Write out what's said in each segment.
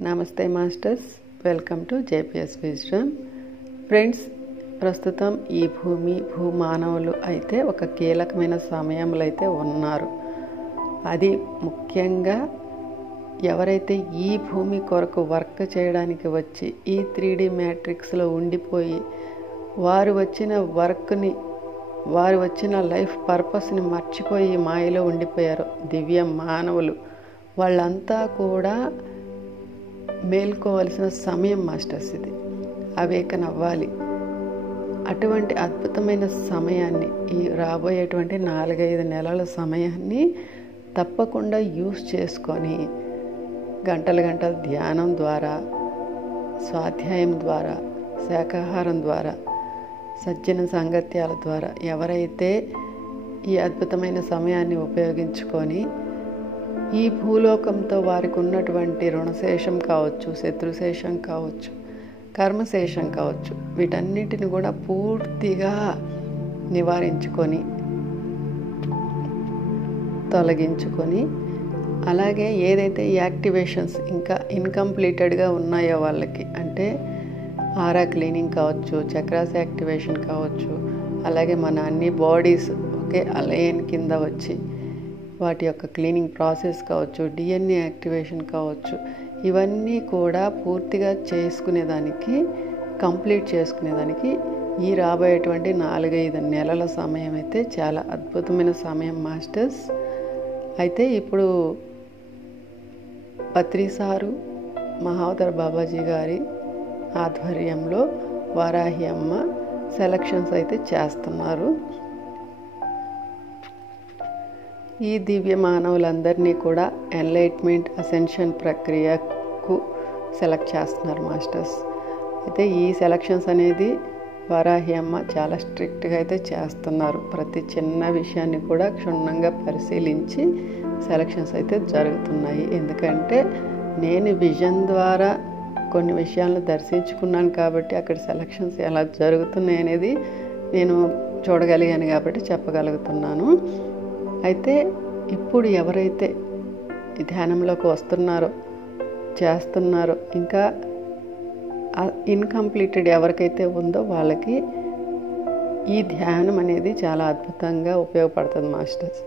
నమస్తే masters, welcome to JPS wisdom. Friends, ప్రస్తుతం ఈ భూమానవులు అయితే ఒక కీలకమైన సమయంలో అయితే ఉన్నారు. అది ముఖ్యంగా ఎవరైతే ఈ భూమి కొరకు వర్క్ చేయడానికి వచ్చి ఈ 3D మ్యాట్రిక్స్లో ఉండిపోయి వారు వచ్చిన లైఫ్ పర్పస్ని మర్చిపోయి మాయలో ఉండిపోయారు దివ్య మానవులు. వాళ్ళంతా కూడా మేల్కోవలసిన సమయం మాస్టర్స్. ఇది అవేకన్ అవ్వాలి. అటువంటి అద్భుతమైన సమయాన్ని, ఈ రాబోయేటువంటి 4-5 నెలల సమయాన్ని తప్పకుండా యూస్ చేసుకొని గంటలు ధ్యానం ద్వారా, స్వాధ్యాయం ద్వారా, శాకాహారం ద్వారా, సజ్జన సాంగత్యాల ద్వారా ఎవరైతే ఈ అద్భుతమైన సమయాన్ని ఉపయోగించుకొని ఈ భూలోకంతో వారికి ఉన్నటువంటి రుణశేషం కావచ్చు, శత్రుశేషం కావచ్చు, కర్మశేషం కావచ్చు, వీటన్నిటిని కూడా పూర్తిగా నివారించుకొని తొలగించుకొని, అలాగే ఏదైతే యాక్టివేషన్స్ ఇంకా ఇన్కంప్లీటెడ్గా ఉన్నాయో వాళ్ళకి, అంటే ఆరా క్లీనింగ్ కావచ్చు, చక్రాస్ యాక్టివేషన్ కావచ్చు, అలాగే మన అన్ని బాడీస్ ఒకే అలయన్ కింద వచ్చి వాటి యొక్క క్లీనింగ్ ప్రాసెస్ కావచ్చు, డిఎన్ఏ యాక్టివేషన్ కావచ్చు, ఇవన్నీ కూడా పూర్తిగా కంప్లీట్ చేసుకునేదానికి ఈ రాబోయేటువంటి 4-5 నెలల సమయం అయితే చాలా అద్భుతమైన సమయం మాస్టర్స్. అయితే ఇప్పుడు పత్రిసారు మహావతార బాబాజీ గారి ఆధ్వర్యంలో వారాహి అమ్మ సెలక్షన్స్ అయితే చేస్తున్నారు. ఈ దివ్య మానవులందరినీ కూడా ఎన్లైట్మెంట్ అసెన్షన్ ప్రక్రియకు సెలెక్ట్ చేస్తున్నారు మాస్టర్స్. అయితే ఈ సెలక్షన్స్ అనేది వారాహి అమ్మ చాలా స్ట్రిక్ట్గా అయితే చేస్తున్నారు. ప్రతి చిన్న విషయాన్ని కూడా క్షుణ్ణంగా పరిశీలించి సెలక్షన్స్ అయితే జరుగుతున్నాయి. ఎందుకంటే నేను విజన్ ద్వారా కొన్ని విషయాలను దర్శించుకున్నాను కాబట్టి అక్కడ సెలక్షన్స్ ఎలా జరుగుతున్నాయి అనేది నేను చూడగలిగాను కాబట్టి చెప్పగలుగుతున్నాను. అయితే ఇప్పుడు ఎవరైతే ఈ ధ్యానంలోకి వస్తున్నారో, చేస్తున్నారో, ఇంకా ఇన్కంప్లీటెడ్ ఎవరికైతే ఉందో వాళ్ళకి ఈ ధ్యానం అనేది చాలా అద్భుతంగా ఉపయోగపడుతుంది మాస్టర్స్.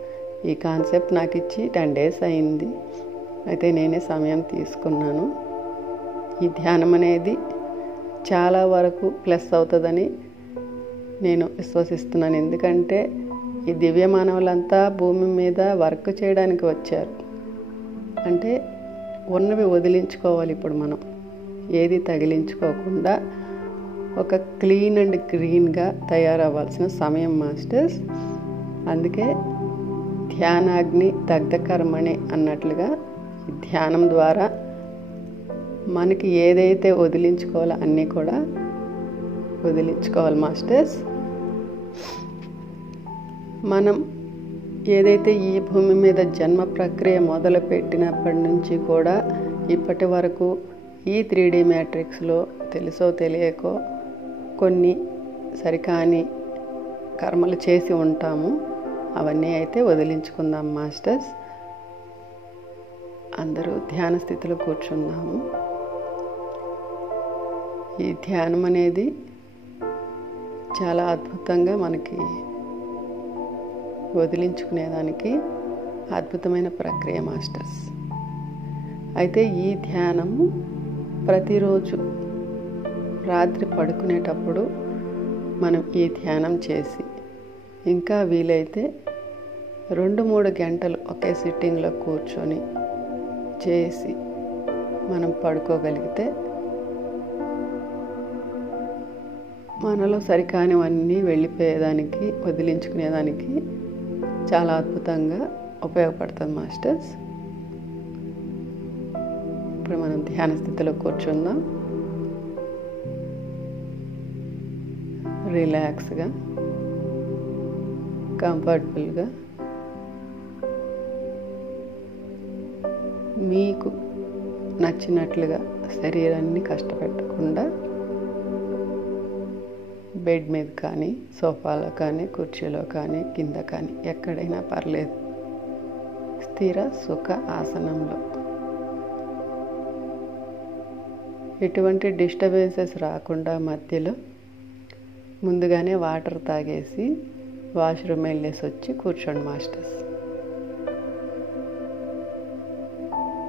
ఈ కాన్సెప్ట్ నాకు ఇచ్చి 10 days అయింది. అయితే నేనే సమయం తీసుకున్నాను. ఈ ధ్యానం అనేది చాలా వరకు ప్లస్ అవుతుందని నేను విశ్వసిస్తున్నాను. ఎందుకంటే ఈ దివ్య మానవులంతా భూమి మీద వర్క్ చేయడానికి వచ్చారు. అంటే ఉన్నవి వదిలించుకోవాలి. ఇప్పుడు మనం ఏది తగిలించుకోకుండా ఒక క్లీన్ అండ్ గ్రీన్గా తయారవ్వాల్సిన సమయం మాస్టర్స్. అందుకే ధ్యానాగ్ని దగ్ధకర్మణి అన్నట్లుగా ఈ ధ్యానం ద్వారా మనకి ఏదైతే వదిలించుకోవాలో అన్నీ కూడా వదిలించుకోవాలి మాస్టర్స్. మనం ఏదైతే ఈ భూమి మీద జన్మ ప్రక్రియ మొదలు పెట్టినప్పటి నుంచి కూడా ఇప్పటి వరకు ఈ 3D మ్యాట్రిక్స్లో తెలుసో తెలియకో కొన్ని సరికాని కర్మలు చేసి ఉంటాము. అవన్నీ అయితే వదిలించుకుందాం మాస్టర్స్. అందరూ ధ్యాన స్థితిలో కూర్చున్నాము. ఈ ధ్యానం అనేది చాలా అద్భుతంగా మనకి వదిలించుకునేదానికి అద్భుతమైన ప్రక్రియ మాస్టర్స్. అయితే ఈ ధ్యానము ప్రతిరోజు రాత్రి పడుకునేటప్పుడు మనం ఈ ధ్యానం చేసి, ఇంకా వీలైతే 2-3 గంటలు ఒకే సిట్టింగ్లో కూర్చొని చేసి మనం పడుకోగలిగితే మనలో సరికానివన్నీ వెళ్ళిపోయేదానికి, వదిలించుకునేదానికి చాలా అద్భుతంగా ఉపయోగపడుతుంది మాస్టర్స్. ఇప్పుడు మనం ధ్యాన స్థితిలో కూర్చుందాం. రిలాక్స్గా, కంఫర్టబుల్గా, మీకు నచ్చినట్లుగా శరీరాన్ని కష్టపెట్టకుండా బెడ్ మీద కానీ, సోఫాలో కానీ, కుర్చీలో కానీ, కింద కానీ ఎక్కడైనా పర్లేదు, స్థిర సుఖ ఆసనంలో ఎటువంటి డిస్టర్బెన్సెస్ రాకుండా మధ్యలో ముందుగానే వాటర్ తాగేసి వాష్రూమ్ వెళ్ళేసి వచ్చి కూర్చోండి మాస్టర్స్.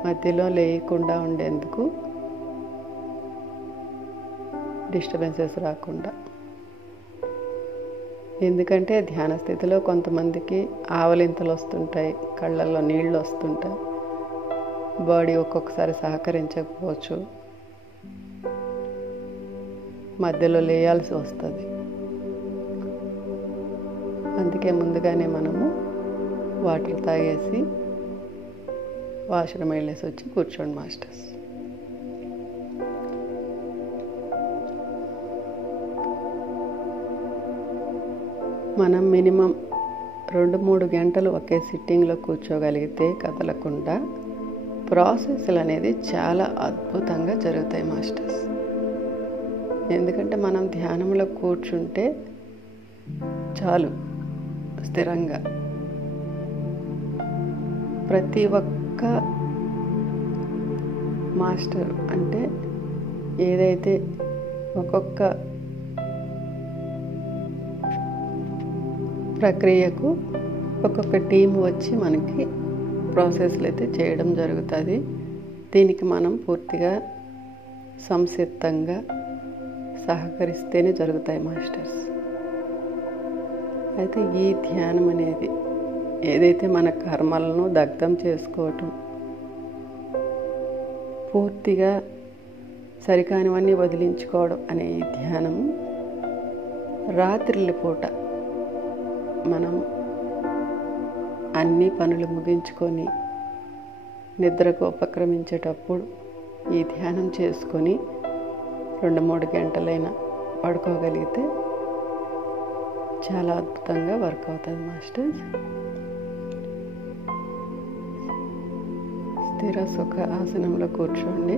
మధ్యలో లేకుండా ఉండేందుకు, డిస్టర్బెన్సెస్ రాకుండా. ఎందుకంటే ధ్యాన స్థితిలో కొంతమందికి ఆవలింతలు వస్తుంటాయి, కళ్ళల్లో నీళ్ళు వస్తుంటాయి, బాడీ ఒక్కొక్కసారి సహకరించకపోవచ్చు, మధ్యలో లేయాల్సి వస్తుంది. అందుకే ముందుగానే మనము వాటర్ తాగేసి వాష్రూమ్ వెళ్ళేసి వచ్చి కూర్చోండి మాస్టర్స్. మనం మినిమం 2-3 గంటలు ఒకే సిట్టింగ్లో కూర్చోగలిగితే కదలకుండా ప్రాసెస్లు అనేది చాలా అద్భుతంగా జరుగుతాయి మాస్టర్స్. ఎందుకంటే మనం ధ్యానంలో కూర్చుంటే చాలు, స్థిరంగా ప్రతి ఒక్క మాస్టర్ అంటే ఏదైతే ఒక్కొక్క ప్రక్రియకు ఒక్కొక్క టీం వచ్చి మనకి ప్రాసెస్లు అయితే చేయడం జరుగుతుంది. దీనికి మనం పూర్తిగా సంసిద్ధంగా సహకరిస్తేనే జరుగుతాయి మాస్టర్స్. అయితే ఈ ధ్యానం అనేది ఏదైతే మన కర్మలను దగ్ధం చేసుకోవటం, పూర్తిగా సరికానివన్నీ వదిలించుకోవడం అనే ఈ ధ్యానం రాత్రిళ్ళ పూట మనం అన్ని పనులు ముగించుకొని నిద్రకు ఉపక్రమించేటప్పుడు ఈ ధ్యానం చేసుకొని 2-3 గంటలైనా పడుకోగలిగితే చాలా అద్భుతంగా వర్క్ అవుతుంది మాస్టర్స్. స్థిర సుఖ ఆసనంలో కూర్చోండి.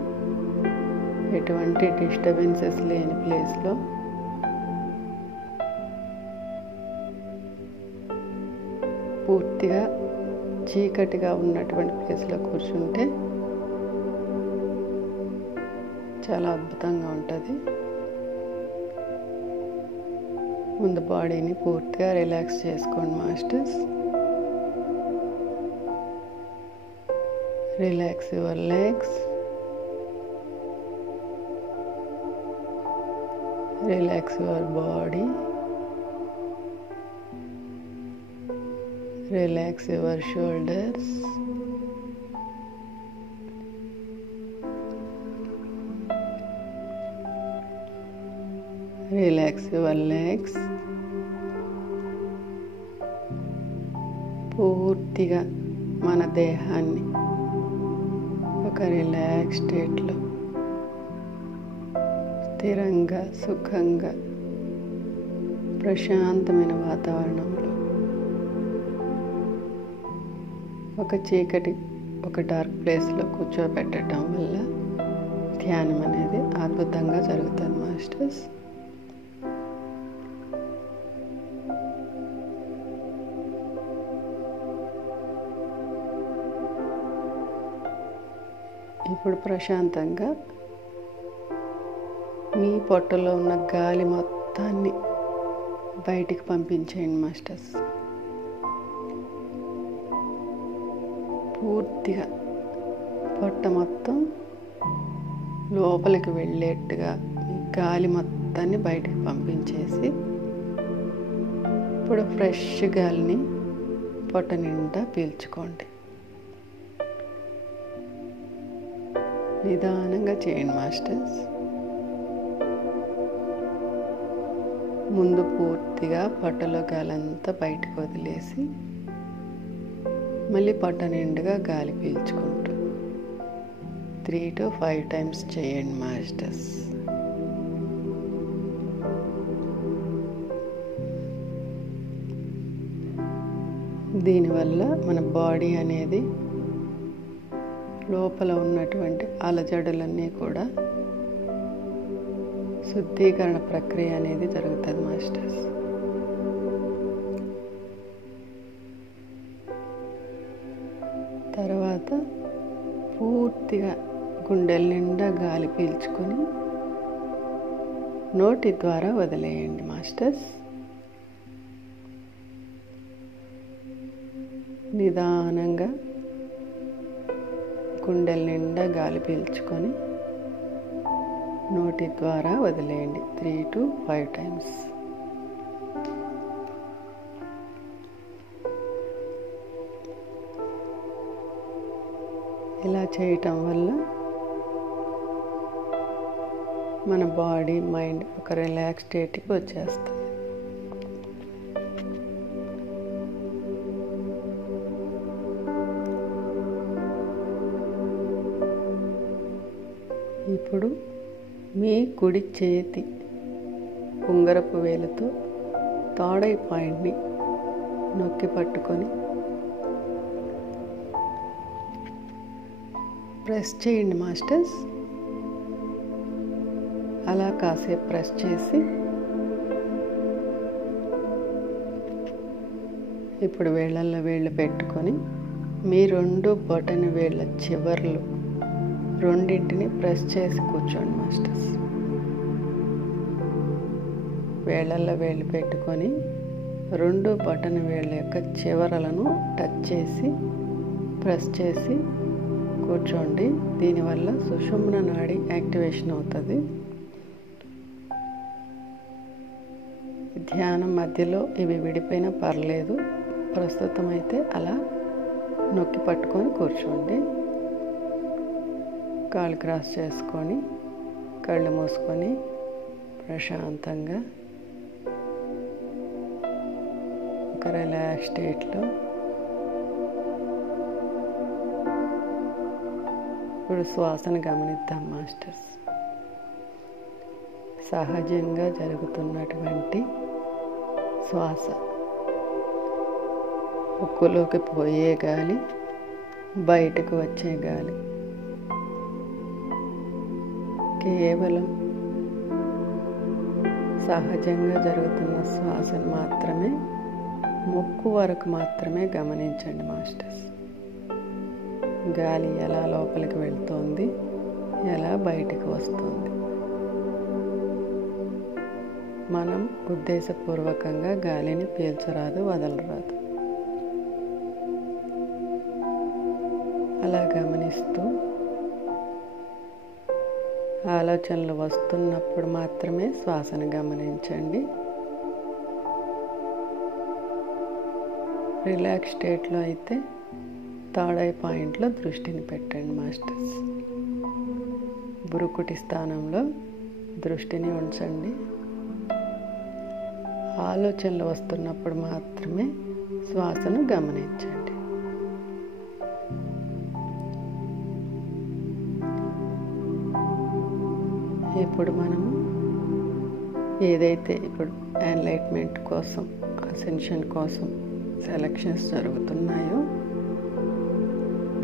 ఎటువంటి డిస్టర్బెన్సెస్ లేని ప్లేస్లో. పూర్తిగా చీకటిగా ఉన్నటువంటి ప్లేస్లో కూర్చుంటే చాలా అద్భుతంగా ఉంటుంది. ముందు బాడీని పూర్తిగా రిలాక్స్ చేసుకోండి masters. Relax your legs, relax your body, relax your shoulders, relax your legs. పూర్తిగా మన దేహాన్ని ఒక రిలాక్స్ స్టేట్లో స్థిరంగా, సుఖంగా, ప్రశాంతమైన వాతావరణంలో ఒక డార్క్ ప్లేస్లో కూర్చోబెట్టడం వల్ల ధ్యానం అనేది అద్భుతంగా జరుగుతుంది మాస్టర్స్. ఇప్పుడు ప్రశాంతంగా మీ పొట్టలో ఉన్న గాలి మొత్తాన్ని బయటికి పంపించేయండి మాస్టర్స్. పూర్తిగా పొట్ట మొత్తం లోపలికి వెళ్ళేట్టుగా ఈ గాలి మొత్తాన్ని బయటికి పంపించేసి ఇప్పుడు ఫ్రెష్ గాలిని పొట్ట నిండా పీల్చుకోండి. నిదానంగా చేయండి మాస్టర్స్. ముందు పూర్తిగా పొట్టలో గాలంతా బయటకు వదిలేసి మళ్ళీ పొట్ట నిండుగా గాలి పీల్చుకుంటూ 3 to 5 times చేయండి మాస్టర్స్. దీనివల్ల మన బాడీ అనేది లోపల ఉన్నటువంటి అలజడులన్నీ కూడా శుద్ధీకరణ ప్రక్రియ అనేది జరుగుతుంది మాస్టర్స్. తర్వాత పూర్తిగా గుండెల నిండా గాలి పీల్చుకొని నోటి ద్వారా వదిలేయండి మాస్టర్స్. నిదానంగా గుండెల నిండా గాలి పీల్చుకొని నోటి ద్వారా వదిలేయండి 3 to 5 times. ఇలా చేయటం వల్ల మన బాడీ మైండ్ ఒక రిలాక్స్ స్టేట్కి వచ్చేస్తుంది. ఇప్పుడు మీ కుడి చేతి ఉంగరపు వేలుతో థర్డ్ ఐ పాయింట్ని నొక్కి పట్టుకొని ప్రెస్ చేయండి మాస్టర్స్. అలా కాసేపు ప్రెస్ చేసి ఇప్పుడు వేళ్ళల్లో వేళ్ళు పెట్టుకొని మీ 2 బటన్ వేళ్ళ చివర్లు రెండింటిని ప్రెస్ చేసి కూర్చోండి మాస్టర్స్. వేళ్ళల్లో వేళ్ళు పెట్టుకొని 2 బటన్ వేళ్ళ యొక్క చివరలను టచ్ చేసి ప్రెస్ చేసి కూర్చోండి. దీనివల్ల సుషుమ్న నాడి యాక్టివేషన్ అవుతుంది. ధ్యానం మధ్యలో ఇవి విడిపోయినా పర్లేదు, ప్రస్తుతం అయితే అలా నొక్కి పట్టుకొని కూర్చోండి. కాళ్ళు క్రాస్ చేసుకొని కళ్ళు మూసుకొని ప్రశాంతంగా ఒక రిలాక్స్ స్టేట్లో ఇప్పుడు శ్వాసను గమనిద్దాం మాస్టర్స్. సహజంగా జరుగుతున్నటువంటి శ్వాస, ముక్కులోకి పోయే గాలి, బయటకు వచ్చే గాలి, కేవలం సహజంగా జరుగుతున్న శ్వాసను మాత్రమే ముక్కు వరకు మాత్రమే గమనించండి మాస్టర్స్. గాలి ఎలా లోపలికి వెళ్తోంది, ఎలా బయటికి వస్తుంది. మనం ఉద్దేశపూర్వకంగా గాలిని పీల్చరాదు, వదలరాదు. అలా గమనిస్తూ ఆలోచనలు వస్తున్నప్పుడు మాత్రమే శ్వాసను గమనించండి. రిలాక్స్ స్టేట్లో అయితే థర్డ్ ఐ పాయింట్లో దృష్టిని పెట్టండి మాస్టర్స్. బురుకుటి స్థానంలో దృష్టిని ఉంచండి. ఆలోచనలు వస్తున్నప్పుడు మాత్రమే శ్వాసను గమనించండి. ఇప్పుడు మనము ఏదైతే ఇప్పుడు ఎన్లైట్మెంట్ కోసం, అసెన్షన్ కోసం సెలక్షన్స్ జరుగుతున్నాయో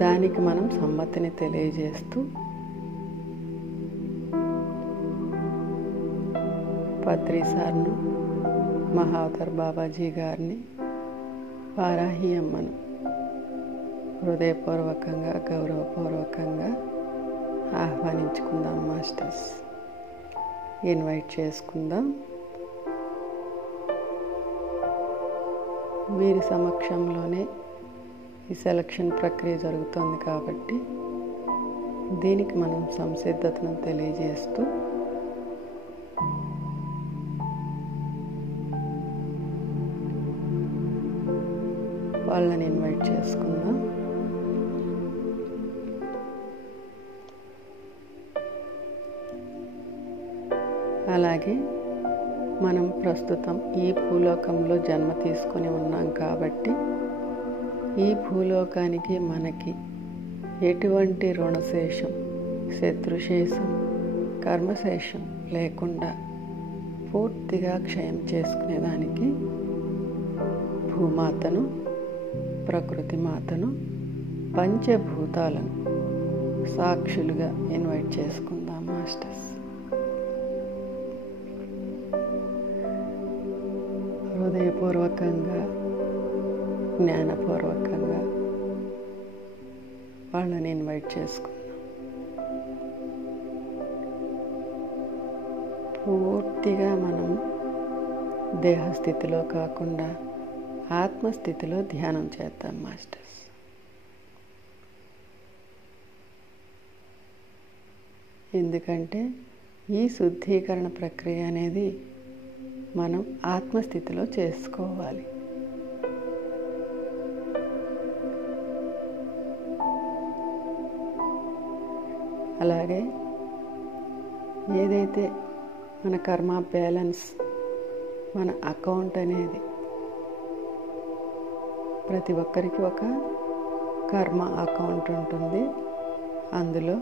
దానికి మనం సమ్మతిని తెలియజేస్తూ పత్రి సార్ను, మహావతార్ బాబాజీ గారిని, వారాహి అమ్మను హృదయపూర్వకంగా గౌరవపూర్వకంగా ఆహ్వానించుకుందాం మాస్టర్స్. ఇన్వైట్ చేసుకుందాం. వీరి సమక్షంలోనే ఈ సెలక్షన్ ప్రక్రియ జరుగుతుంది కాబట్టి దీనికి మనం సంసిద్ధతను తెలియజేస్తూ వాళ్ళని ఇన్వైట్ చేసుకుందాం. అలాగే మనం ప్రస్తుతం ఈ భూలోకంలో జన్మ తీసుకొని ఉన్నాం కాబట్టి ఈ భూలోకానికి మనకి ఎటువంటి రుణశేషం, శత్రుశేషం, కర్మశేషం లేకుండా పూర్తిగా క్షయం చేసుకునేదానికి భూమాతను, ప్రకృతి మాతను, పంచభూతాలను సాక్షులుగా ఇన్వైట్ చేసుకుందాం మాస్టర్స్. హృదయపూర్వకంగా, జ్ఞానపూర్వకంగా వాళ్ళని ఇన్వైట్ చేసుకుందాం. పూర్తిగా మనం దేహస్థితిలో కాకుండా ఆత్మస్థితిలో ధ్యానం చేద్దాం మాస్టర్స్. ఎందుకంటే ఈ శుద్ధీకరణ ప్రక్రియ అనేది మనం ఆత్మస్థితిలో చేసుకోవాలి. అలాగే ఏదైతే మన కర్మ బ్యాలెన్స్, మన అకౌంట్ అనేది, ప్రతి ఒక్కరికి ఒక కర్మ అకౌంట్ ఉంటుంది. అందులో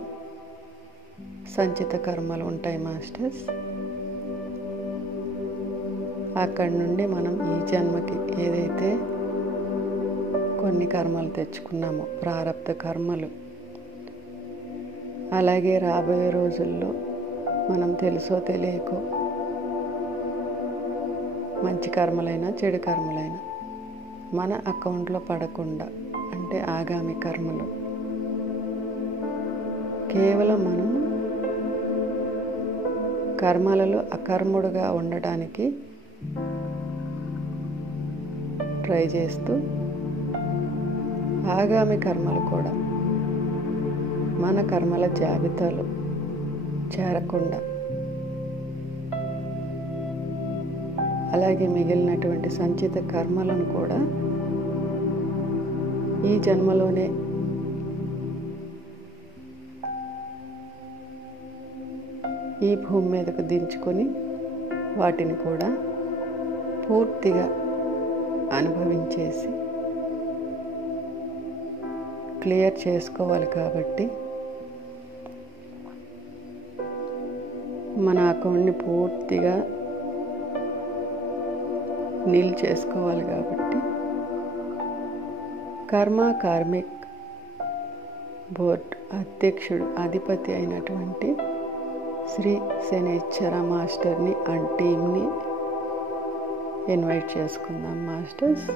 సంచిత కర్మలు ఉంటాయి మాస్టర్స్. అక్కడి నుండి మనం ఈ జన్మకి ఏదైతే కొన్ని కర్మలు తెచ్చుకున్నామో, ప్రారబ్ధ కర్మలు, అలాగే రాబోయే రోజుల్లో మనం తెలుసో తెలియకో మంచి కర్మలైనా చెడు కర్మలైనా మన అకౌంట్లో పడకుండా, అంటే ఆగామి కర్మలు, కేవలం మనం కర్మలలో అకర్ముడుగా ఉండడానికి ట్రై చేస్తూ, ఆగామి కర్మలు కూడా మన కర్మల జాబితాలో చేరకుండా, అలాగే మిగిలినటువంటి సంచిత కర్మలను కూడా ఈ జన్మలోనే ఈ భూమి మీదకు దించుకొని వాటిని కూడా పూర్తిగా అనుభవించేసి క్లియర్ చేసుకోవాలి. కాబట్టి మన అకౌంట్ని పూర్తిగా నీల్ చేసుకోవాలి. కాబట్టి కర్మ కార్మిక్ బోర్డ్ అధ్యక్షుడు, అధిపతి అయినటువంటి శ్రీ శనైశ్చర మాస్టర్ని అండ్ టీమ్ని ఇన్వైట్ చేసుకుందాం మాస్టర్స్.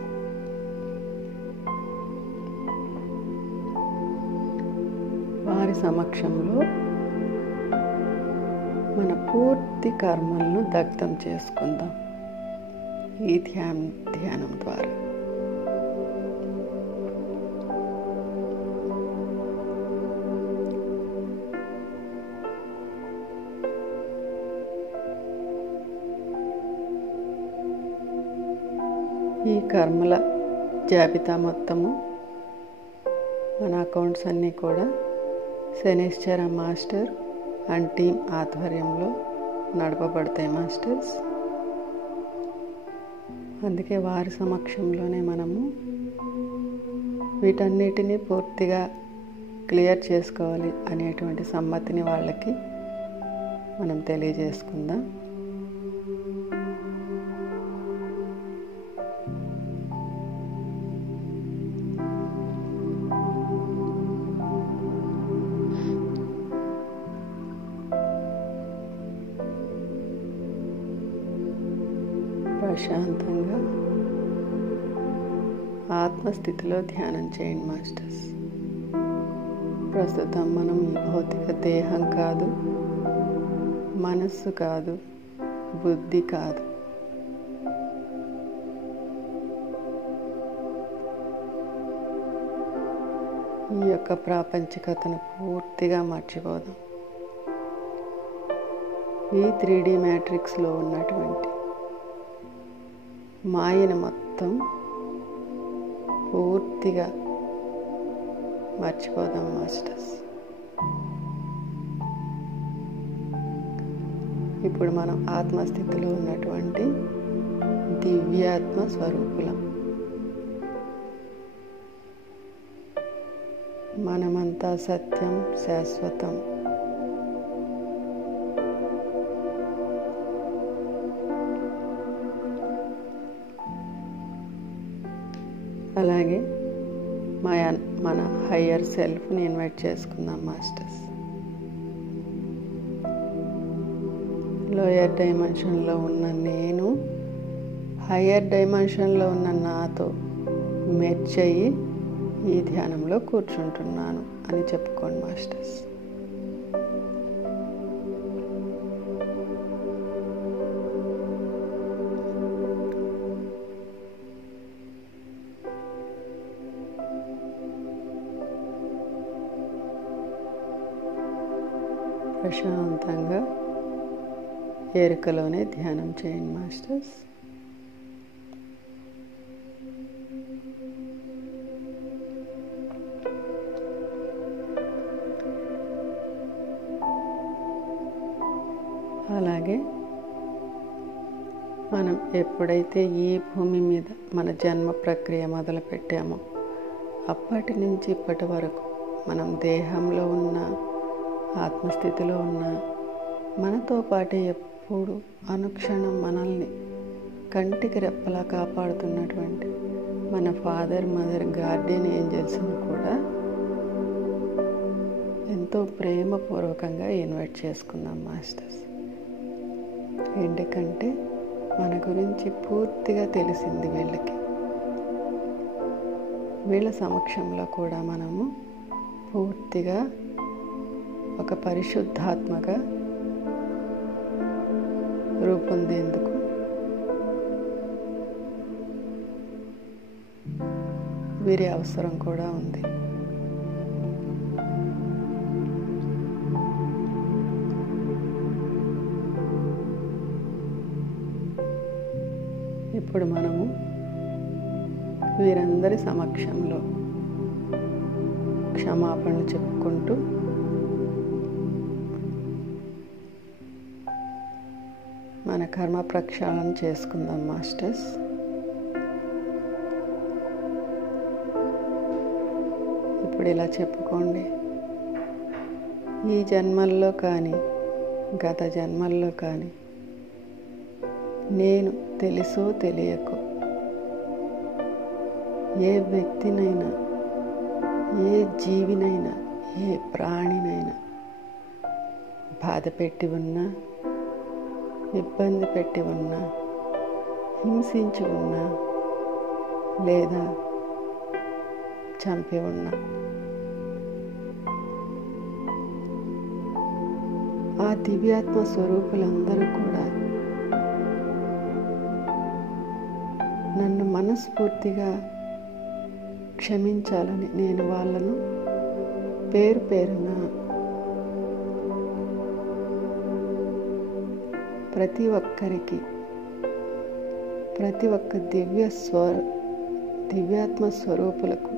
వారి సమక్షంలో మన పూర్తి కర్మలను దగ్ధం చేసుకుందాం ఈ ధ్యానం ద్వారా. ఈ కర్మల జాబితా మొత్తము, మన అకౌంట్స్ అన్నీ కూడా శనైశ్చర మాస్టర్ అండ్ టీమ్ ఆధ్వర్యంలో నడపబడతాయి మాస్టర్స్. అందుకే వారి సమక్షంలోనే మనము వీటన్నిటినీ పూర్తిగా క్లియర్ చేసుకోవాలి అనేటువంటి సమ్మతిని వాళ్ళకి మనం తెలియజేసుకుందాం. ప్రశాంతంగా ఆత్మస్థితిలో ధ్యానం చేయండి మాస్టర్స్. ప్రస్తుతం మనం ఈ భౌతిక దేహం కాదు, మనస్సు కాదు, బుద్ధి కాదు, ఈ యొక్క ప్రాపంచికతను పూర్తిగా మర్చిపోదాం. ఈ 3D మ్యాట్రిక్స్లో ఉన్నటువంటి మాయను మొత్తం పూర్తిగా మర్చిపోదాం మాస్టర్స్. ఇప్పుడు మనం ఆత్మస్థితిలో ఉన్నటువంటి దివ్యాత్మ స్వరూపులం. మనమంతా సత్యం, శాశ్వతం. అలాగే మన హయ్యర్ సెల్ఫ్ని ఇన్వైట్ చేసుకుందాం మాస్టర్స్. లోయర్ డైమెన్షన్లో ఉన్న నేను హయ్యర్ డైమెన్షన్లో ఉన్న నాతో మెర్జ్ అయ్యి ఈ ధ్యానంలో కూర్చుంటున్నాను అని చెప్పుకోండి మాస్టర్స్. ప్రశాంతంగా ఎరుకలోనే ధ్యానం చేయండి మాస్టర్స్. అలాగే మనం ఎప్పుడైతే ఈ భూమి మీద మన జన్మ ప్రక్రియ మొదలుపెట్టామో అప్పటి నుంచి ఇప్పటి వరకు మనం దేహంలో ఉన్న, ఆత్మస్థితిలో ఉన్న, మనతో పాటే ఎప్పుడు అనుక్షణం మనల్ని కంటికి రెప్పలా కాపాడుతున్నటువంటి మన ఫాదర్, మదర్, గార్డియన్ ఏంజల్స్ని కూడా ఎంతో ప్రేమపూర్వకంగా ఇన్వైట్ చేసుకుందాం మాస్టర్స్. ఎందుకంటే మన గురించి పూర్తిగా తెలిసింది వీళ్ళకి. వీళ్ళ సమక్షంలో కూడా మనము పూర్తిగా ఒక పరిశుద్ధాత్మగా రూపొందేందుకు వీరి అవసరం కూడా ఉంది. ఇప్పుడు మనము వీరందరి సమక్షంలో క్షమాపణలు చెప్పుకుంటూ మన కర్మ ప్రక్షాళన చేసుకుందాం మాస్టర్స్. ఇప్పుడు ఇలా చెప్పుకోండి: ఈ జన్మల్లో కానీ గత జన్మల్లో కానీ నేను తెలుసో తెలియకో ఏ వ్యక్తినైనా, ఏ జీవినైనా, ఏ ప్రాణినైనా బాధ పెట్టి ఉన్నా, ఇబ్బంది పెట్టి ఉన్నా, హింసించి ఉన్నా, లేదా చంపి ఉన్నా, ఆ దివ్యాత్మ స్వరూపులందరూ కూడా నన్ను మనస్ఫూర్తిగా క్షమించాలని నేను వాళ్ళను పేరు పేరున ప్రతి ఒక్కరికి, ప్రతి ఒక్క దివ్యాత్మ స్వరూపులకు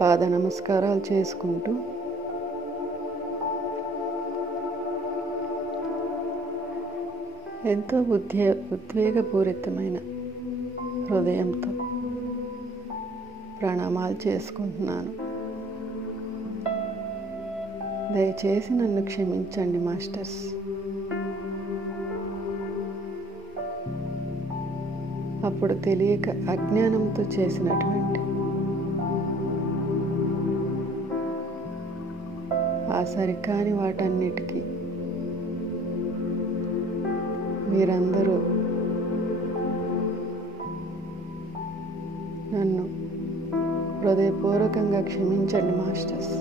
పాద నమస్కారాలు చేసుకుంటూ ఎంతో ఉద్వేగపూరితమైన హృదయంతో ప్రణామాలు చేసుకుంటున్నాను. దయచేసి నన్ను క్షమించండి మాస్టర్స్. అప్పుడు తెలియక అజ్ఞానంతో చేసినటువంటి ఆ సరికాని వాటన్నిటికీ మీరందరూ నన్ను హృదయపూర్వకంగా క్షమించండి మాస్టర్స్.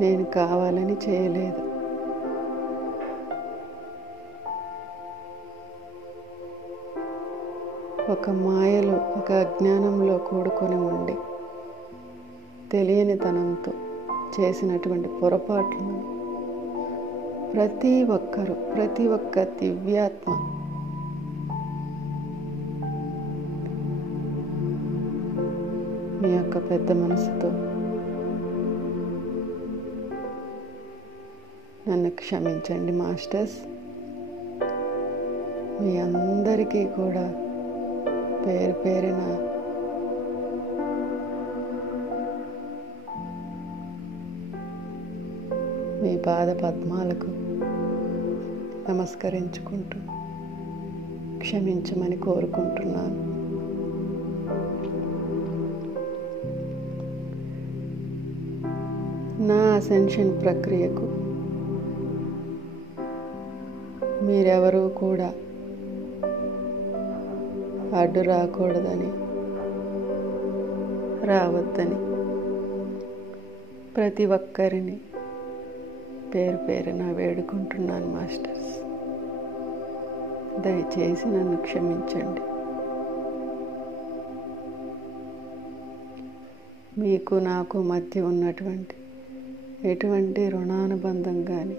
నేను కావాలని చేయలేదు. ఒక మాయలో, ఒక అజ్ఞానంలో కూడుకొని ఉండి తెలియనితనంతో చేసినటువంటి పొరపాట్లను ప్రతి ఒక్కరూ, ప్రతి ఒక్క దివ్యాత్మ మీ యొక్క పెద్ద మనసుతో నన్ను క్షమించండి మాస్టర్స్. మీ అందరికీ కూడా పేరు పేరున మీ పాద పద్మాలకు నమస్కరించుకుంటూ క్షమించమని కోరుకుంటున్నాను. నా అసెన్షన్ ప్రక్రియకు మీరెవరూ కూడా అడ్డు రాకూడదని, రావద్దని ప్రతి ఒక్కరిని పేరు పేరున వేడుకుంటున్నాను మాస్టర్స్. దయచేసి నన్ను క్షమించండి. మీకు నాకు మధ్య ఉన్నటువంటి ఎటువంటి రుణానుబంధం కానీ,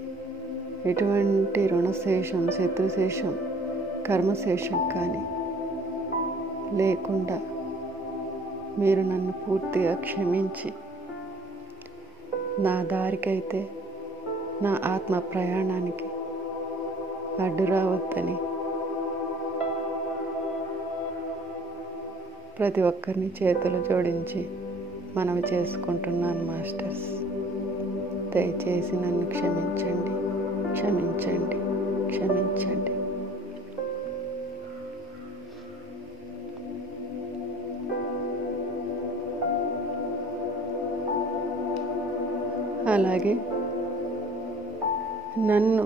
ఎటువంటి రుణశేషం, శత్రుశేషం, కర్మశేషం కానీ లేకుండా మీరు నన్ను పూర్తిగా క్షమించి నా దారికైతే, నా ఆత్మ ప్రయాణానికి అడ్డు రావద్దని ప్రతి ఒక్కరిని చేతులు జోడించి మనవి చేసుకుంటున్నాను మాస్టర్స్. దయచేసి నన్ను క్షమించండి, క్షమించండి, క్షమించండి. అలాగే నన్ను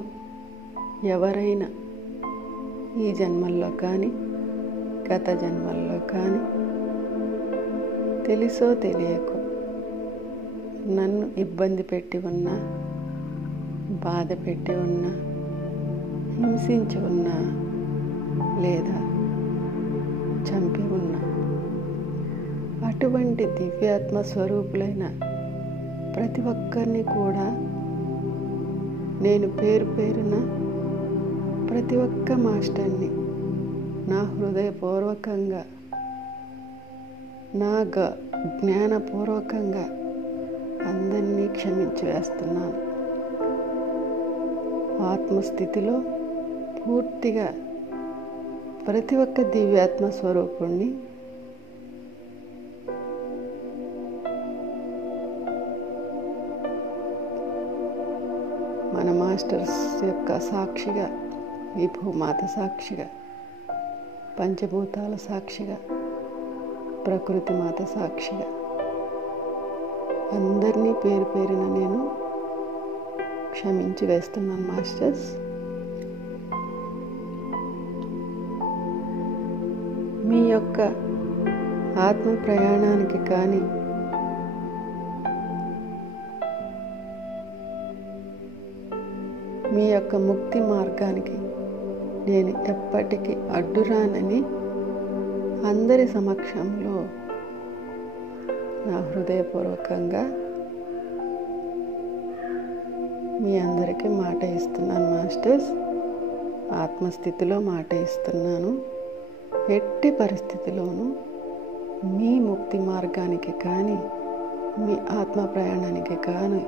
ఎవరైనా ఈ జన్మల్లో కానీ గత జన్మల్లో కానీ తెలుసో తెలియకో నన్ను ఇబ్బంది పెట్టి ఉన్నా, బాధ పెట్టి ఉన్నా, హింసించి ఉన్నా లేదా చంపి ఉన్నా అటువంటి దివ్యాత్మ స్వరూపులైన ప్రతి ఒక్కరిని కూడా నేను పేరు పేరున ప్రతి ఒక్క మాస్టర్ని నా హృదయపూర్వకంగా, నా జ్ఞానపూర్వకంగా అందరినీ క్షమించి వేస్తున్నాను. ఆత్మస్థితిలో పూర్తిగా ప్రతి ఒక్క దివ్యాత్మ స్వరూపుణ్ణి మన మాస్టర్స్ యొక్క సాక్షిగా, విభూమాత సాక్షిగా, పంచభూతాల సాక్షిగా, ప్రకృతి మాత సాక్షిగా అందరినీ పేరు పేరున నేను క్షమించి వేస్తున్నాను మాస్టర్స్. మీ యొక్క ఆత్మ ప్రయాణానికి కానీ, మీ యొక్క ముక్తి మార్గానికి నేను ఎప్పటికీ అడ్డురానని అందరి సమక్షంలో నా హృదయపూర్వకంగా మీ అందరికీ మాట ఇస్తున్నాను మాస్టర్స్. ఆత్మస్థితిలో మాట ఇస్తున్నాను. ఎట్టి పరిస్థితిలోనూ మీ ముక్తి మార్గానికి కానీ, మీ ఆత్మ ప్రయాణానికి కానీ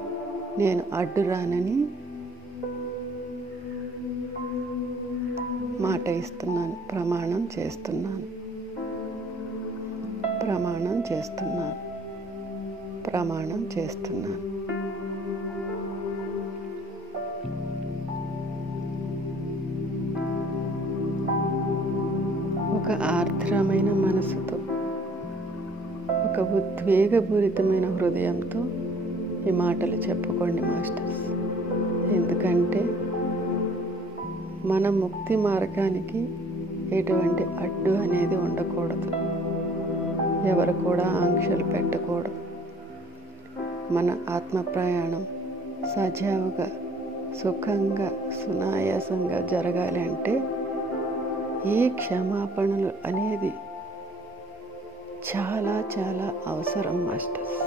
నేను అడ్డురానని మాట ఇస్తున్నాను. ప్రమాణం చేస్తున్నాను, ప్రమాణం చేస్తున్నాను, ప్రమాణం చేస్తున్నాను. ఒక ఆర్ద్రమైన మనసుతో, ఒక ఉద్వేగపూరితమైన హృదయంతో ఈ మాటలు చెప్పుకోండి మాస్టర్స్. ఎందుకంటే మన ముక్తి మార్గానికి ఎటువంటి అడ్డు అనేది ఉండకూడదు. ఎవరు కూడా ఆంక్షలు పెట్టకూడదు. మన ఆత్మ ప్రయాణం సజావుగా, సుఖంగా, సునాయాసంగా జరగాలి అంటే ఈ క్షమాపణలు అనేది చాలా చాలా అవసరం మాస్టర్స్.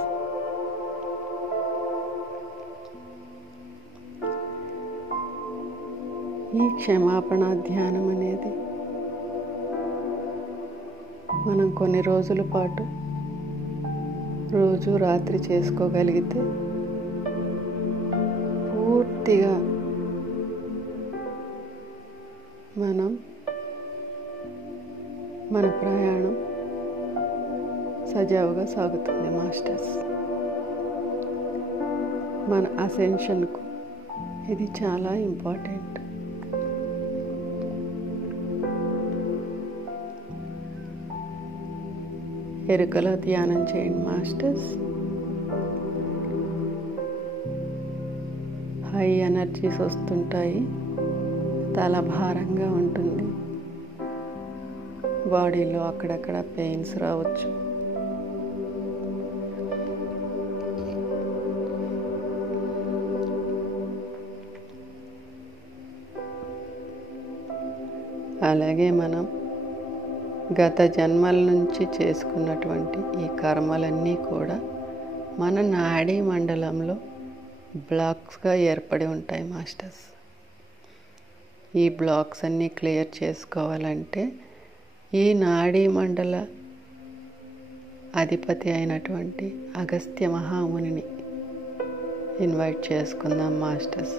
ఈ క్షమాపణ ధ్యానం అనేది మనం కొన్ని రోజుల పాటు రోజు రాత్రి చేసుకోగలిగితే పూర్తిగా మన ప్రయాణం సజావుగా సాగుతుంది మాస్టర్స్. మన అసెన్షన్కు ఇది చాలా ఇంపార్టెంట్. ఎరుకలో ధ్యానం చేయండి మాస్టర్స్. హై ఎనర్జీస్ వస్తుంటాయి. తల భారంగా ఉంటుంది. బాడీలో అక్కడక్కడ పెయిన్స్ రావచ్చు. అలాగే మనం గత జన్మల నుంచి చేసుకున్నటువంటి ఈ కర్మలన్నీ కూడా మన నాడీ మండలంలో బ్లాక్స్గా ఏర్పడి ఉంటాయి మాస్టర్స్. ఈ బ్లాక్స్ అన్నీ క్లియర్ చేసుకోవాలంటే ఈ నాడీ మండల అధిపతి అయినటువంటి అగస్త్య మహామునిని ఇన్వైట్ చేసుకుందాం మాస్టర్స్.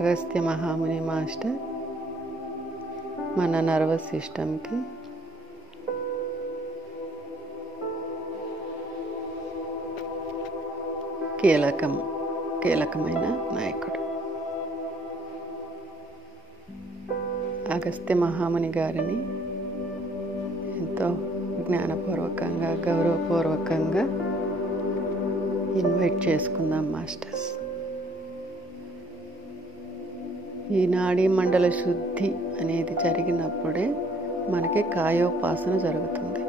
అగస్త్య మహాముని మాస్టర్ మన నర్వస్ సిస్టమ్కి కీలకమైన నాయకుడు. అగస్త్య మహాముని గారిని ఎంతో జ్ఞానపూర్వకంగా గౌరవపూర్వకంగా ఇన్వైట్ చేసుకుందాం మాస్టర్స్. ఈ నాడీ మండల శుద్ధి అనేది జరిగినప్పుడే మనకి కాయోపాసన జరుగుతుంది.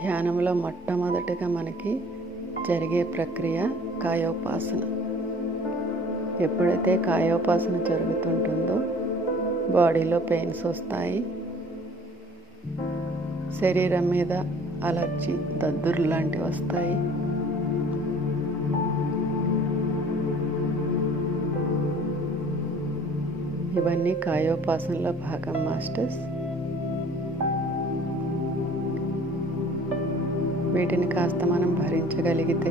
ధ్యానంలో మొట్టమొదటిగా మనకి జరిగే ప్రక్రియ కాయోపాసన. ఎప్పుడైతే కాయోపాసన జరుగుతుంటుందో బాడీలో పెయిన్స్ వస్తాయి, శరీరం మీద అలర్జీ దద్దుర్లు లాంటివి వస్తాయి. ఇవన్నీ కాయోపాసనలో భాగం మాస్టర్స్. వీటిని కాస్త మనం భరించగలిగితే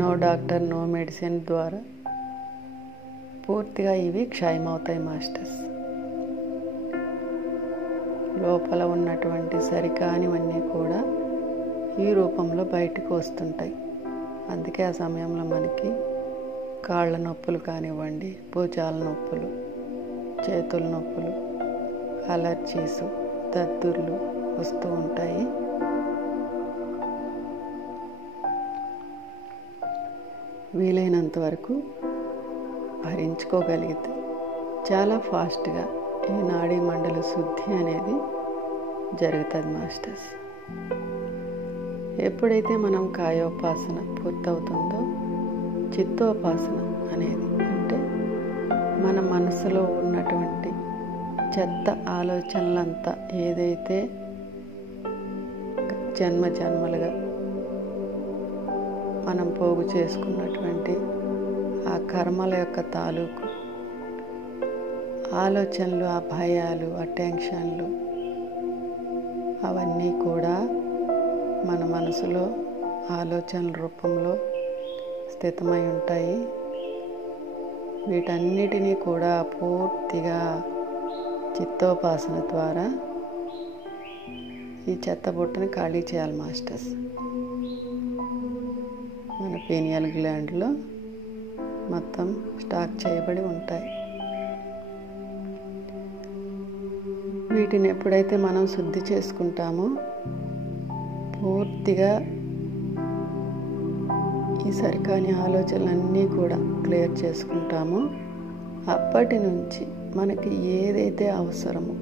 నో డాక్టర్ నో మెడిసిన్ ద్వారా పూర్తిగా ఇవి క్షయమవుతాయి మాస్టర్స్. లోపల ఉన్నటువంటి సరికానివన్నీ కూడా ఈ రూపంలో బయటకు వస్తుంటాయి. అందుకే ఆ సమయంలో మనకి కాళ్ళ నొప్పులు కానివ్వండి, భుజాల నొప్పులు, చేతుల నొప్పులు, అలర్జీసు, దద్దుర్లు వస్తూ ఉంటాయి. వీలైనంత వరకు భరించుకోగలిగితే చాలా ఫాస్ట్గా ఈ నాడీ మండల శుద్ధి అనేది జరుగుతుంది మాస్టర్స్. ఎప్పుడైతే మనం కాయోపాసన పూర్తవుతుందో చిత్తోపాసన అనేది, అంటే మన మనసులో ఉన్నటువంటి చెత్త ఆలోచనలంతా ఏదైతే జన్మలుగా మనం పోగు చేసుకున్నటువంటి ఆ కర్మల యొక్క తాలూకు ఆలోచనలు, ఆ భయాలు, ఆ టెన్షన్లు అవన్నీ కూడా మన మనసులో ఆలోచనల రూపంలో స్థితమై ఉంటాయి. వీటన్నిటినీ కూడా పూర్తిగా చిత్తోపాసన ద్వారా ఈ చెత్త బుట్టని ఖాళీ చేయాలి మాస్టర్స్. మన పీనియల్ గ్లాండ్లో మొత్తం స్టాక్ చేయబడి ఉంటాయి. వీటిని ఎప్పుడైతే మనం శుద్ధి చేసుకుంటామో పూర్తిగా ఈ సరికాని ఆలోచనలన్నీ కూడా క్లియర్ చేసుకుంటామో అప్పటి నుంచి మనకి ఏదైతే అవసరమో,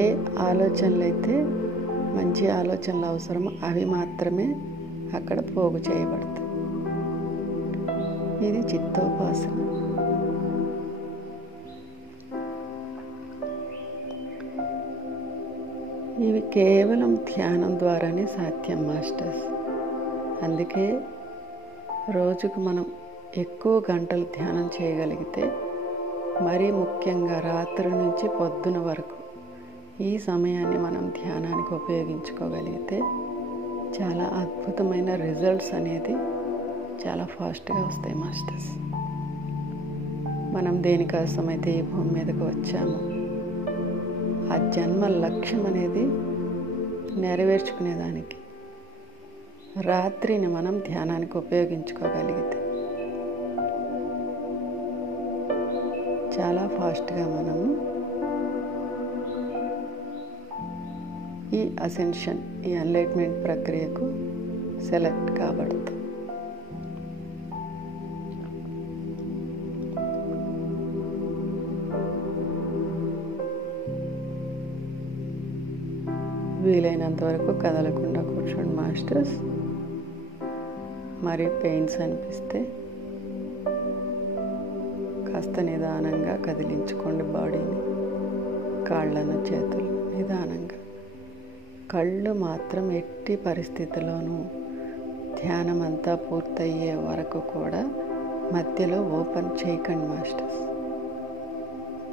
ఏ ఆలోచనలు అయితే మంచి ఆలోచనలు అవసరమో అవి మాత్రమే అక్కడ పోగు చేయబడతాయి. ఇది చిత్తోపాసన. ఇవి కేవలం ధ్యానం ద్వారానే సాధ్యం మాస్టర్స్. అందుకే రోజుకు మనం ఎక్కువ గంటలు ధ్యానం చేయగలిగితే, మరీ ముఖ్యంగా రాత్రి నుంచి పొద్దున వరకు ఈ సమయాన్ని మనం ధ్యానానికి ఉపయోగించుకోగలిగితే చాలా అద్భుతమైన రిజల్ట్స్ అనేది చాలా ఫాస్ట్గా వస్తాయి మాస్టర్స్. మనం దేనికోసమైతే ఈ భూమి మీదకి వచ్చామో ఆ జన్మ లక్ష్యం అనేది నెరవేర్చుకునేదానికి రాత్రిని మనం ధ్యానానికి ఉపయోగించుకోగలిగితే చాలా ఫాస్ట్గా మనము ఈ అసెన్షన్, ఈ ఎన్లైట్మెంట్ ప్రక్రియకు సెలెక్ట్ కాబడతాం. వీలైనంత వరకు కదలకుండా కూర్చోండి మాస్టర్స్. మరి పెయిన్స్ అనిపిస్తే కాస్త నిదానంగా కదిలించుకోండి బాడీని, కాళ్ళను చేతులు నిదానంగా. కళ్ళు మాత్రం ఎట్టి పరిస్థితిలోనూ ధ్యానం అంతా పూర్తయ్యే వరకు కూడా మధ్యలో ఓపెన్ చేయకండి మాస్టర్స్.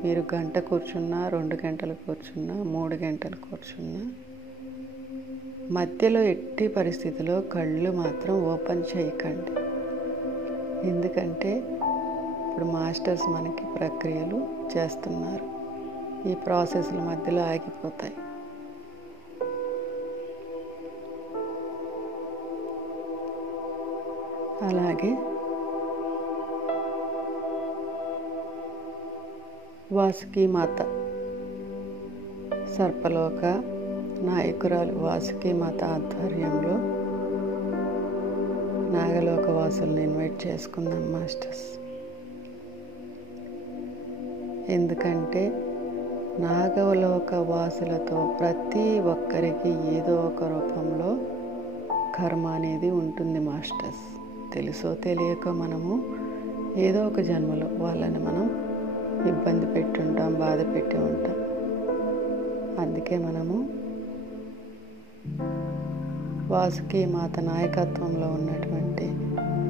మీరు గంట కూర్చున్నా, 2 గంటలు కూర్చున్నా, 3 గంటలు కూర్చున్నా మధ్యలో ఎట్టి పరిస్థితిలో కళ్ళు మాత్రం ఓపెన్ చేయకండి. ఎందుకంటే ఇప్పుడు మాస్టర్స్ మనకి ప్రక్రియలు చేస్తున్నారు, ఈ ప్రాసెస్ల మధ్యలో ఆగిపోతాయి. అలాగే వాసుకి మాత, సర్పలోక నాయకురాలు వాసుకి మాత ఆధ్వర్యంలో నాగలోక వాసులను ఇన్వైట్ చేసుకుందాం మాస్టర్స్. ఎందుకంటే నాగలోక వాసులతో ప్రతి ఒక్కరికి ఏదో ఒక రూపంలో కర్మ అనేది ఉంటుంది మాస్టర్స్. తెలుసో తెలియక మనము ఏదో ఒక జన్మలో వాళ్ళని మనం ఇబ్బంది పెట్టి ఉంటాం, బాధ పెట్టి ఉంటాం. అందుకే మనము వాసుకి మాత నాయకత్వంలో ఉన్నటువంటి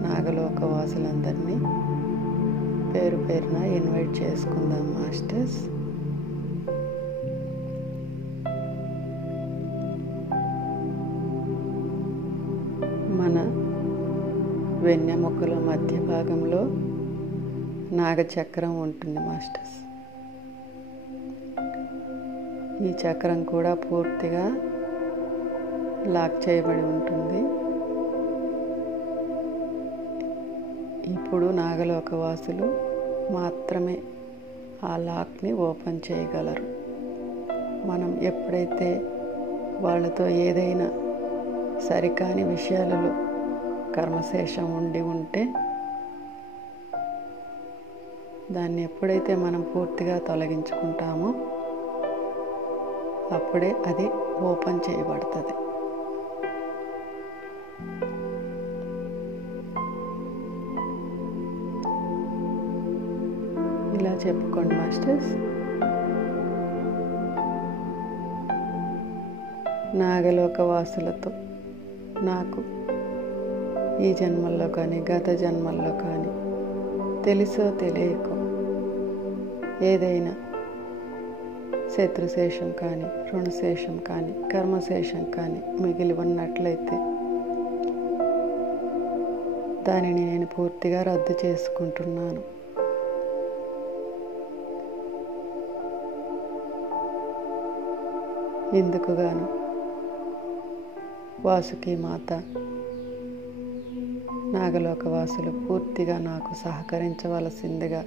నాగలోక వాసులందరినీ పేరు పేరున ఇన్వైట్ చేసుకుందాం మాస్టర్స్. మన వెన్నెముకల మధ్య భాగంలో నాగచక్రం ఉంటుంది మాస్టర్స్. ఈ చక్రం కూడా పూర్తిగా లాక్ చేయబడి ఉంటుంది. ఇప్పుడు నాగలోక వాసులు మాత్రమే ఆ లాక్ని ఓపెన్ చేయగలరు. మనం ఎప్పుడైతే వాళ్ళతో ఏదైనా సరికాని విషయాలలో కర్మశేషం ఉంటే దాన్ని ఎప్పుడైతే మనం పూర్తిగా తొలగించుకుంటామో అప్పుడే అది ఓపెన్ చేయబడుతుంది. ఇలా చెప్పుకోండి మాస్టర్స్. నాగలోక వాసులతో నాకు ఈ జన్మల్లో కానీ గత జన్మల్లో కానీ తెలుసో తెలియకో ఏదైనా శత్రుశేషం కానీ, రుణశేషం కానీ, కర్మశేషం కానీ మిగిలి ఉన్నట్లయితే దానిని నేను పూర్తిగా రద్దు చేసుకుంటున్నాను. ఇందుకుగాను వాసుకి మాత, నాగలోక వాసులు పూర్తిగా నాకు సహకరించవలసిందిగా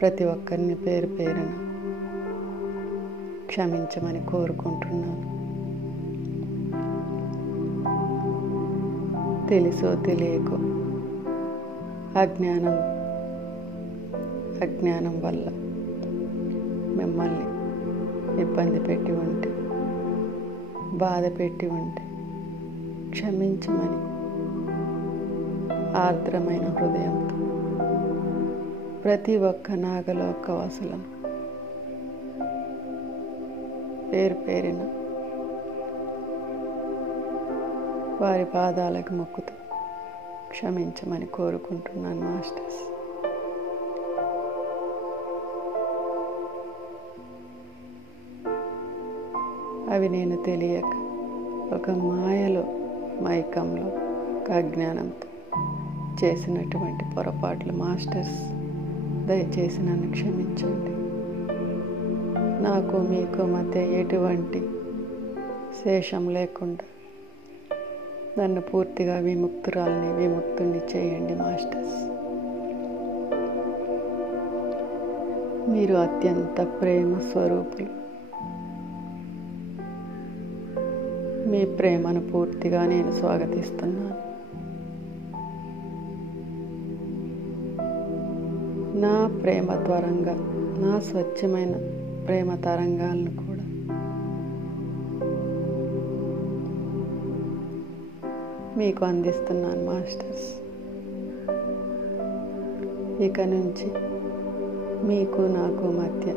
ప్రతి ఒక్కరిని పేరు పేరున క్షమించమని కోరుకుంటున్నాను. తెలుసో తెలియకో అజ్ఞానం వల్ల మిమ్మల్ని ఇబ్బంది పెట్టి ఉంటే, బాధ పెట్టి ఉంటే క్షమించమని ఆర్ద్రమైన హృదయంతో ప్రతి ఒక్క నాగలోక వాసులను పేరు పేరిన వారి పాదాలకు మొక్కుతూ క్షమించమని కోరుకుంటున్నాను మాస్టర్స్. అవి నేను తెలియక ఒక మాయలో, మైకంలో, ఒక అజ్ఞానంతో చేసినటువంటి పొరపాట్లు మాస్టర్స్. దయచేసి నన్ను క్షమించండి. నాకు మీకు మధ్య ఎటువంటి శేషం లేకుండా నన్ను పూర్తిగా విముక్తుని చేయండి మాస్టర్స్. మీరు అత్యంత ప్రేమ స్వరూపులు. మీ ప్రేమను పూర్తిగా నేను స్వాగతిస్తున్నాను. నా ప్రేమ త్వరంగా, నా స్వచ్ఛమైన ప్రేమ తరంగాలను కూడా మీకు అందిస్తున్నాను మాస్టర్స్. ఇక నుంచి మీకు నాకు మధ్య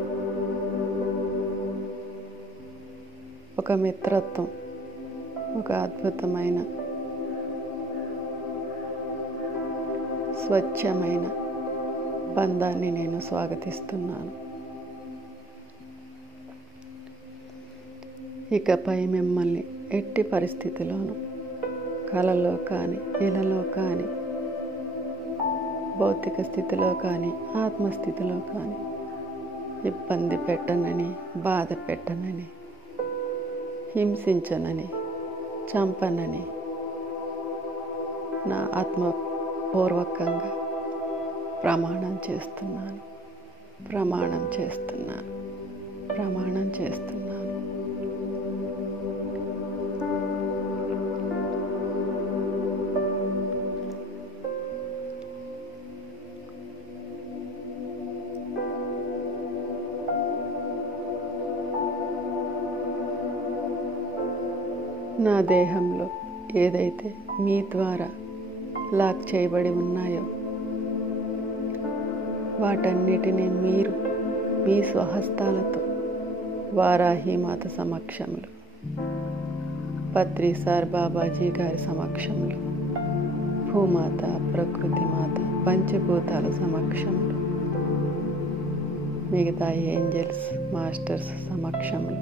ఒక మిత్రత్వం, ఒక అద్భుతమైన స్వచ్ఛమైన బంధాన్ని నేను స్వాగతిస్తున్నాను. ఇకపై మిమ్మల్ని ఎట్టి పరిస్థితిలోనూ కలలో కానీ, ఇలలో కానీ, భౌతిక స్థితిలో కానీ, ఆత్మస్థితిలో కానీ ఇబ్బంది పెట్టనని, బాధ పెట్టనని, హింసించనని, చంపనని నా ఆత్మపూర్వకంగా ప్రమాణం చేస్తున్నాను. నా దేహంలో ఏదైతే మీ ద్వారా లాక్ చేయబడి ఉన్నాయో వాటన్నిటినీ మీరు మీ స్వహస్తాలతో వారాహిమాత సమక్షంలో, పత్రిసార్ బాబాజీ గారి సమక్షంలో, భూమాత, ప్రకృతి మాత, పంచభూతాల సమక్షంలో, మిగతా ఏంజల్స్ మాస్టర్స్ సమక్షంలో,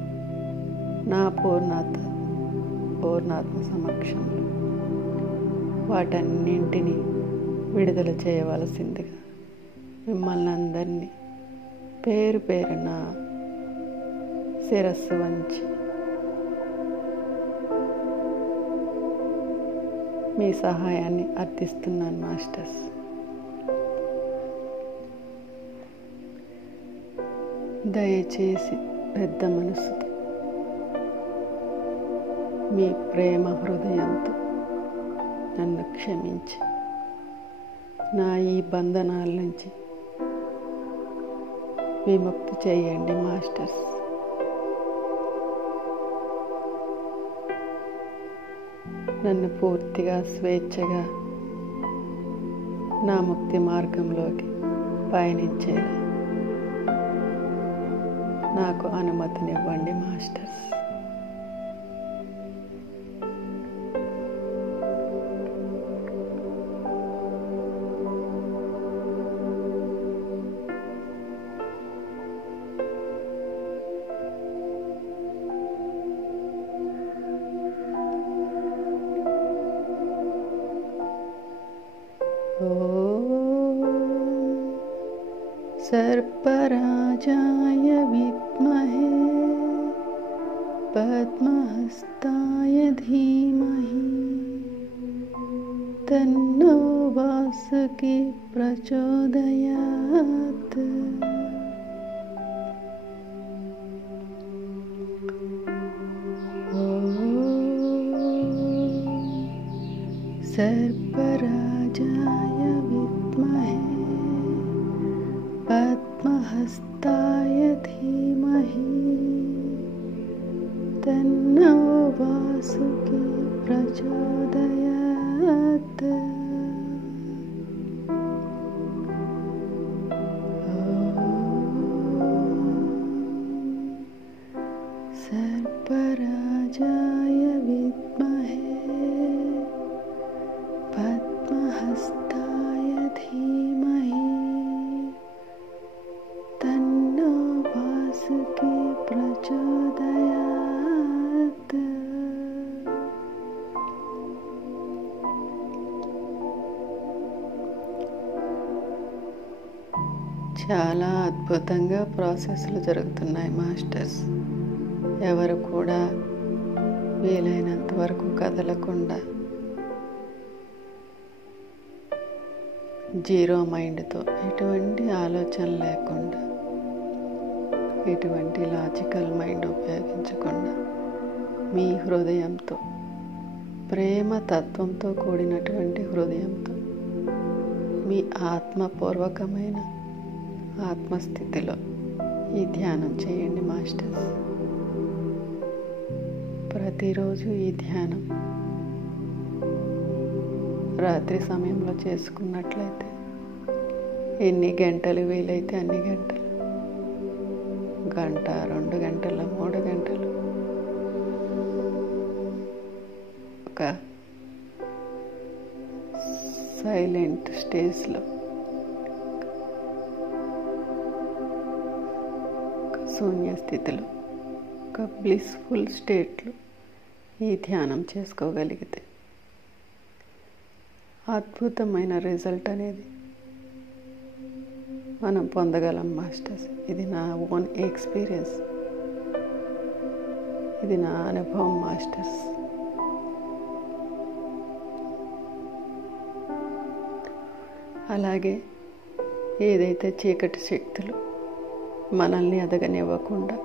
నా పూర్ణాత్మ సమక్షంలో వాటన్నింటినీ విడుదల చేయవలసిందిగా మిమ్మల్ని అందరినీ పేరు పేరున శిరస్సు వంచి మీ సహాయాన్ని అర్థిస్తున్నాను మాస్టర్స్. దయచేసి పెద్ద మనసుతో మీ ప్రేమ హృదయంతో నన్ను క్షమించి నా ఈ బంధనాల నుంచి విముక్తి చేయండి మాస్టర్స్. నన్ను పూర్తిగా స్వేచ్ఛగా నా ముక్తి మార్గంలోకి పయనించేలా నాకు అనుమతినివ్వండి మాస్టర్స్. सर्पराजाय विद्महे पद्महस्ताय धीमहि तन्नो वासुकी प्रचोदयात्। सर्पराजाय विद्महे पद्महस्ताय धीमहि तन्नो वासुकी प्रचोदयात्। सर्पराजाय विद्महे पद्महस्ताय धीमहि तन्नो वासुकी प्रचोदयात्। చాలా అద్భుతంగా ప్రాసెస్లు జరుగుతున్నాయి మాస్టర్స్. ఎవరు కూడా వీలైనంత వరకు కదలకుండా జీరో మైండ్తో, ఎటువంటి ఆలోచన లేకుండా, ఎటువంటి లాజికల్ మైండ్ ఉపయోగించకుండా మీ హృదయంతో, ప్రేమ తత్వంతో కూడినటువంటి హృదయంతో మీ ఆత్మపూర్వకమైన ఆత్మస్థితిలో ఈ ధ్యానం చేయండి మాస్టర్స్. ప్రతిరోజు ఈ ధ్యానం రాత్రి సమయంలో చేసుకున్నట్లయితే ఎన్ని గంటలు వీలైతే అన్ని గంటలు, గంట, 2 గంటలు, 3 గంటలు ఒక సైలెంట్ స్టేజ్లో, శూన్య స్థితిలో, ఒక బ్లిస్ఫుల్ స్టేట్లో ఈ ధ్యానం చేసుకోగలిగితే అద్భుతమైన రిజల్ట్ అనేది మనం పొందగలం మాస్టర్స్. ఇది నా ఓన్ ఎక్స్పీరియన్స్, ఇది నా అనుభవం మాస్టర్స్. అలాగే ఏదైతే చీకటి శక్తులు మనల్ని ఎదగనివ్వకుండా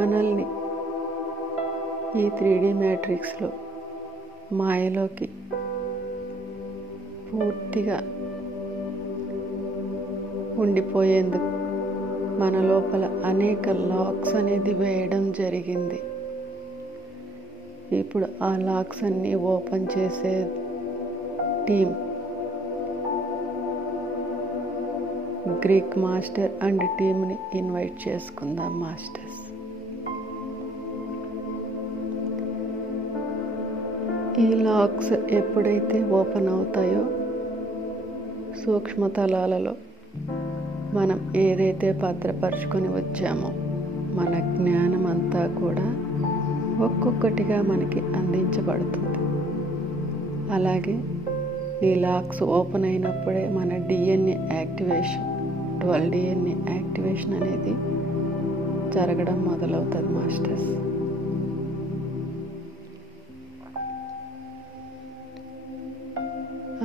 మనల్ని ఈ 3D మ్యాట్రిక్స్లో మాయలోకి పూర్తిగా ఉండిపోయేందుకు మన లోపల అనేక లాక్స్ అనేది వేయడం జరిగింది. ఇప్పుడు ఆ లాక్స్ అన్నీ ఓపెన్ చేసే టీం గ్రీక్ మాస్టర్ అండ్ టీమ్ని ఇన్వైట్ చేసుకుందాం మాస్టర్స్. ఈ లాక్స్ ఎప్పుడైతే ఓపెన్ అవుతాయో సూక్ష్మతలాలలో మనం ఏదైతే భద్రపరుచుకొని వచ్చామో మన జ్ఞానం అంతా కూడా ఒక్కొక్కటిగా మనకి అందించబడుతుంది. అలాగే ఈ లాక్స్ ఓపెన్ అయినప్పుడే మన DNA యాక్టివేషన్, 12 DNA యాక్టివేషన్ అనేది జరగడం మొదలవుతుంది మాస్టర్స్.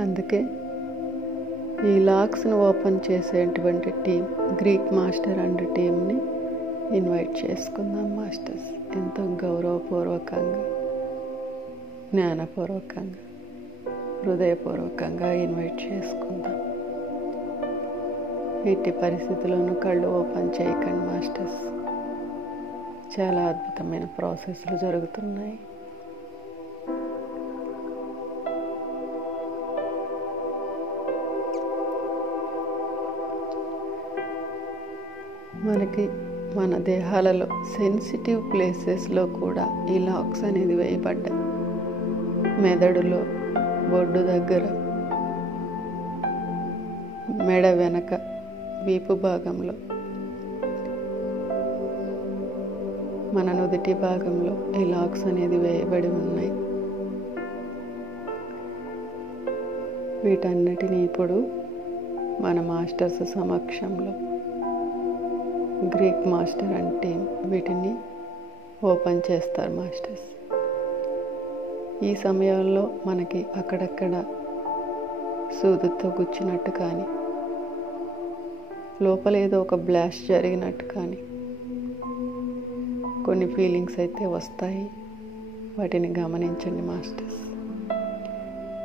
అందుకే ఈ లాక్స్ను ఓపెన్ చేసేటువంటి టీం గ్రీక్ మాస్టర్ అండ్ టీంని ఇన్వైట్ చేసుకుందాం మాస్టర్స్. ఎంతో గౌరవపూర్వకంగా, జ్ఞానపూర్వకంగా, హృదయపూర్వకంగా ఇన్వైట్ చేసుకుందాం. ఎట్టి పరిస్థితుల్లోనూ కళ్ళు ఓపెన్ చేయకండి మాస్టర్స్. చాలా అద్భుతమైన ప్రాసెస్లు జరుగుతున్నాయి. మనకి మన దేహాలలో సెన్సిటివ్ ప్లేసెస్లో కూడా ఈ లాక్స్ అనేది వేయబడ్డాయి. మెదడులో, బొడ్డు దగ్గర, మెడ వెనక, వీపు భాగంలో, మన నుదిటి భాగంలో ఈ లాక్స్ అనేది వేయబడి ఉన్నాయి. వీటన్నిటిని ఇప్పుడు మన మాస్టర్స్ సమక్షంలో గ్రీక్ మాస్టర్ అండ్ టీం వీటిని ఓపెన్ చేస్తారు మాస్టర్స్. ఈ సమయంలో మనకి అక్కడక్కడ సూదుతో గుచ్చినట్టు కానీ, లోపల ఏదో ఒక బ్లాస్ట్ జరిగినట్టు కానీ కొన్ని ఫీలింగ్స్ అయితే వస్తాయి. వాటిని గమనించండి మాస్టర్స్.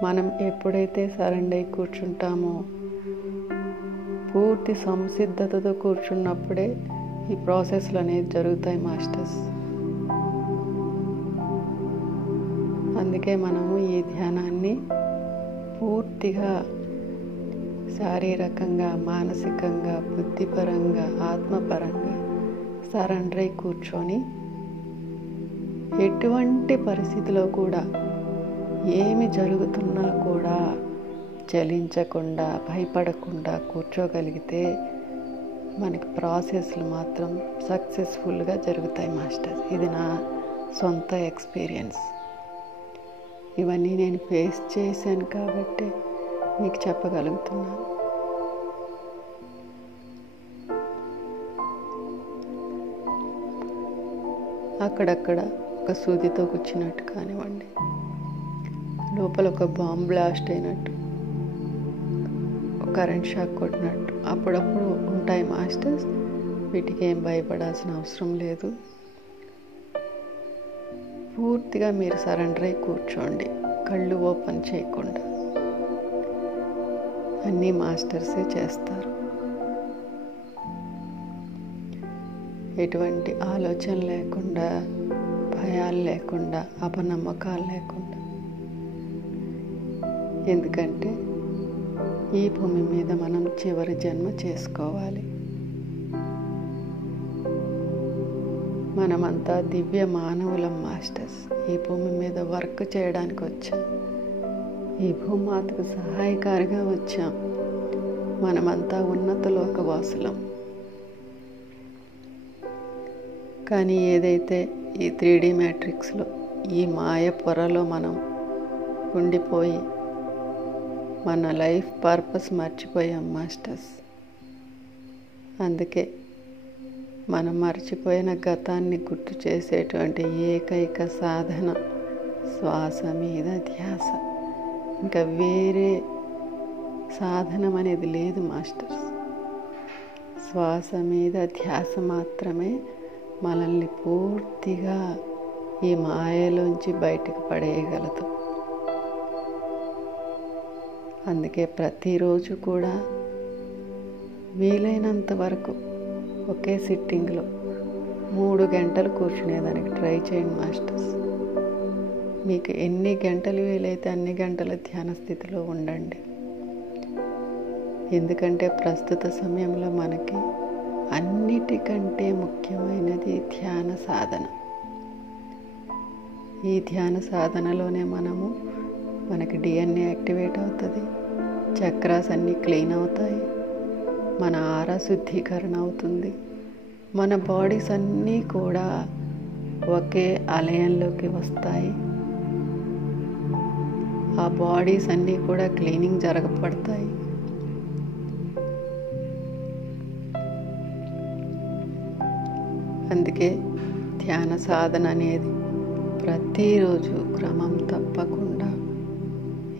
మనం ఎప్పుడైతే సరెండర్ అయి కూర్చుంటామో, పూర్తి సంసిద్ధతతో కూర్చున్నప్పుడే ఈ ప్రాసెస్లు అనేది జరుగుతాయి మాస్టర్స్. అందుకే మనము ఈ ధ్యానాన్ని పూర్తిగా శారీరకంగా, మానసికంగా, బుద్ధిపరంగా, ఆత్మపరంగా సరెండర్ అయి కూర్చొని ఎటువంటి పరిస్థితిలో కూడా ఏమి జరుగుతున్నా కూడా చలించకుండా, భయపడకుండా కూర్చోగలిగితే మనకి ప్రాసెస్లు మాత్రం సక్సెస్ఫుల్గా జరుగుతాయి మాస్టర్స్. ఇది నా సొంత ఎక్స్పీరియన్స్. ఇవన్నీ నేను ఫేస్ చేశాను కాబట్టి మీకు చెప్పగలుగుతున్నాను. అక్కడక్కడ ఒక సూదితో కూర్చున్నట్టు కానివ్వండి, లోపల ఒక బాంబ్ బ్లాస్ట్ అయినట్టు, కరెంట్ షాక్ కొట్టినట్టు అప్పుడప్పుడు ఉంటాయి మాస్టర్స్. వీటికి ఏం భయపడాల్సిన అవసరం లేదు. పూర్తిగా మీరు సరెండర్ అయి కూర్చోండి, కళ్ళు ఓపెన్ చేయకుండా. అన్నీ మాస్టర్సే చేస్తారు. ఎటువంటి ఆలోచన లేకుండా, భయాలు లేకుండా, అపనమ్మకాలు లేకుండా ఎందుకంటే ఈ భూమి మీద మనం చివరి జన్మ చేసుకోవాలి. మనమంతా దివ్య మానవులం మాస్టర్స్. ఈ భూమి మీద వర్క్ చేయడానికి వచ్చాం. ఈ భూమాతకు సహాయకారిగా వచ్చాం. మనమంతా ఉన్నత లోకవాసులం. కానీ ఏదైతే ఈ 3D మ్యాట్రిక్స్లో ఈ మాయ పొరలో మనం ఉండిపోయి మన లైఫ్ పర్పస్ మర్చిపోయాం మాస్టర్స్. అందుకే మనం మర్చిపోయిన గతాన్ని గుర్తు చేసేటువంటి ఏకైక సాధన శ్వాస మీద ధ్యాస. ఇంకా వేరే సాధనం అనేది లేదు మాస్టర్స్. శ్వాస మీద ధ్యాస మాత్రమే మనల్ని పూర్తిగా ఈ మాయలోంచి బయటకు పడేయగలదు. అందుకే ప్రతిరోజు కూడా వీలైనంత వరకు ఒకే సిట్టింగ్లో 3 గంటలు కూర్చునేదానికి ట్రై చేయండి మాస్టర్స్. మీకు ఎన్ని గంటలు వీలైతే అన్ని గంటల ధ్యాన స్థితిలో ఉండండి. ఎందుకంటే ప్రస్తుత సమయంలో మనకి అన్నిటికంటే ముఖ్యమైనది ధ్యాన సాధన. ఈ ధ్యాన సాధనలోనే మనకి DNA యాక్టివేట్ అవుతుంది, చక్రాస్ అన్నీ క్లీన్ అవుతాయి, మన ఆరా శుద్ధీకరణ అవుతుంది, మన బాడీస్ అన్నీ కూడా ఒకే ఆలయంలోకి వస్తాయి. ఆ బాడీస్ అన్నీ కూడా క్లీనింగ్ జరగబడతాయి. అందుకే ధ్యాన సాధన అనేది ప్రతిరోజు క్రమం తప్పకుండా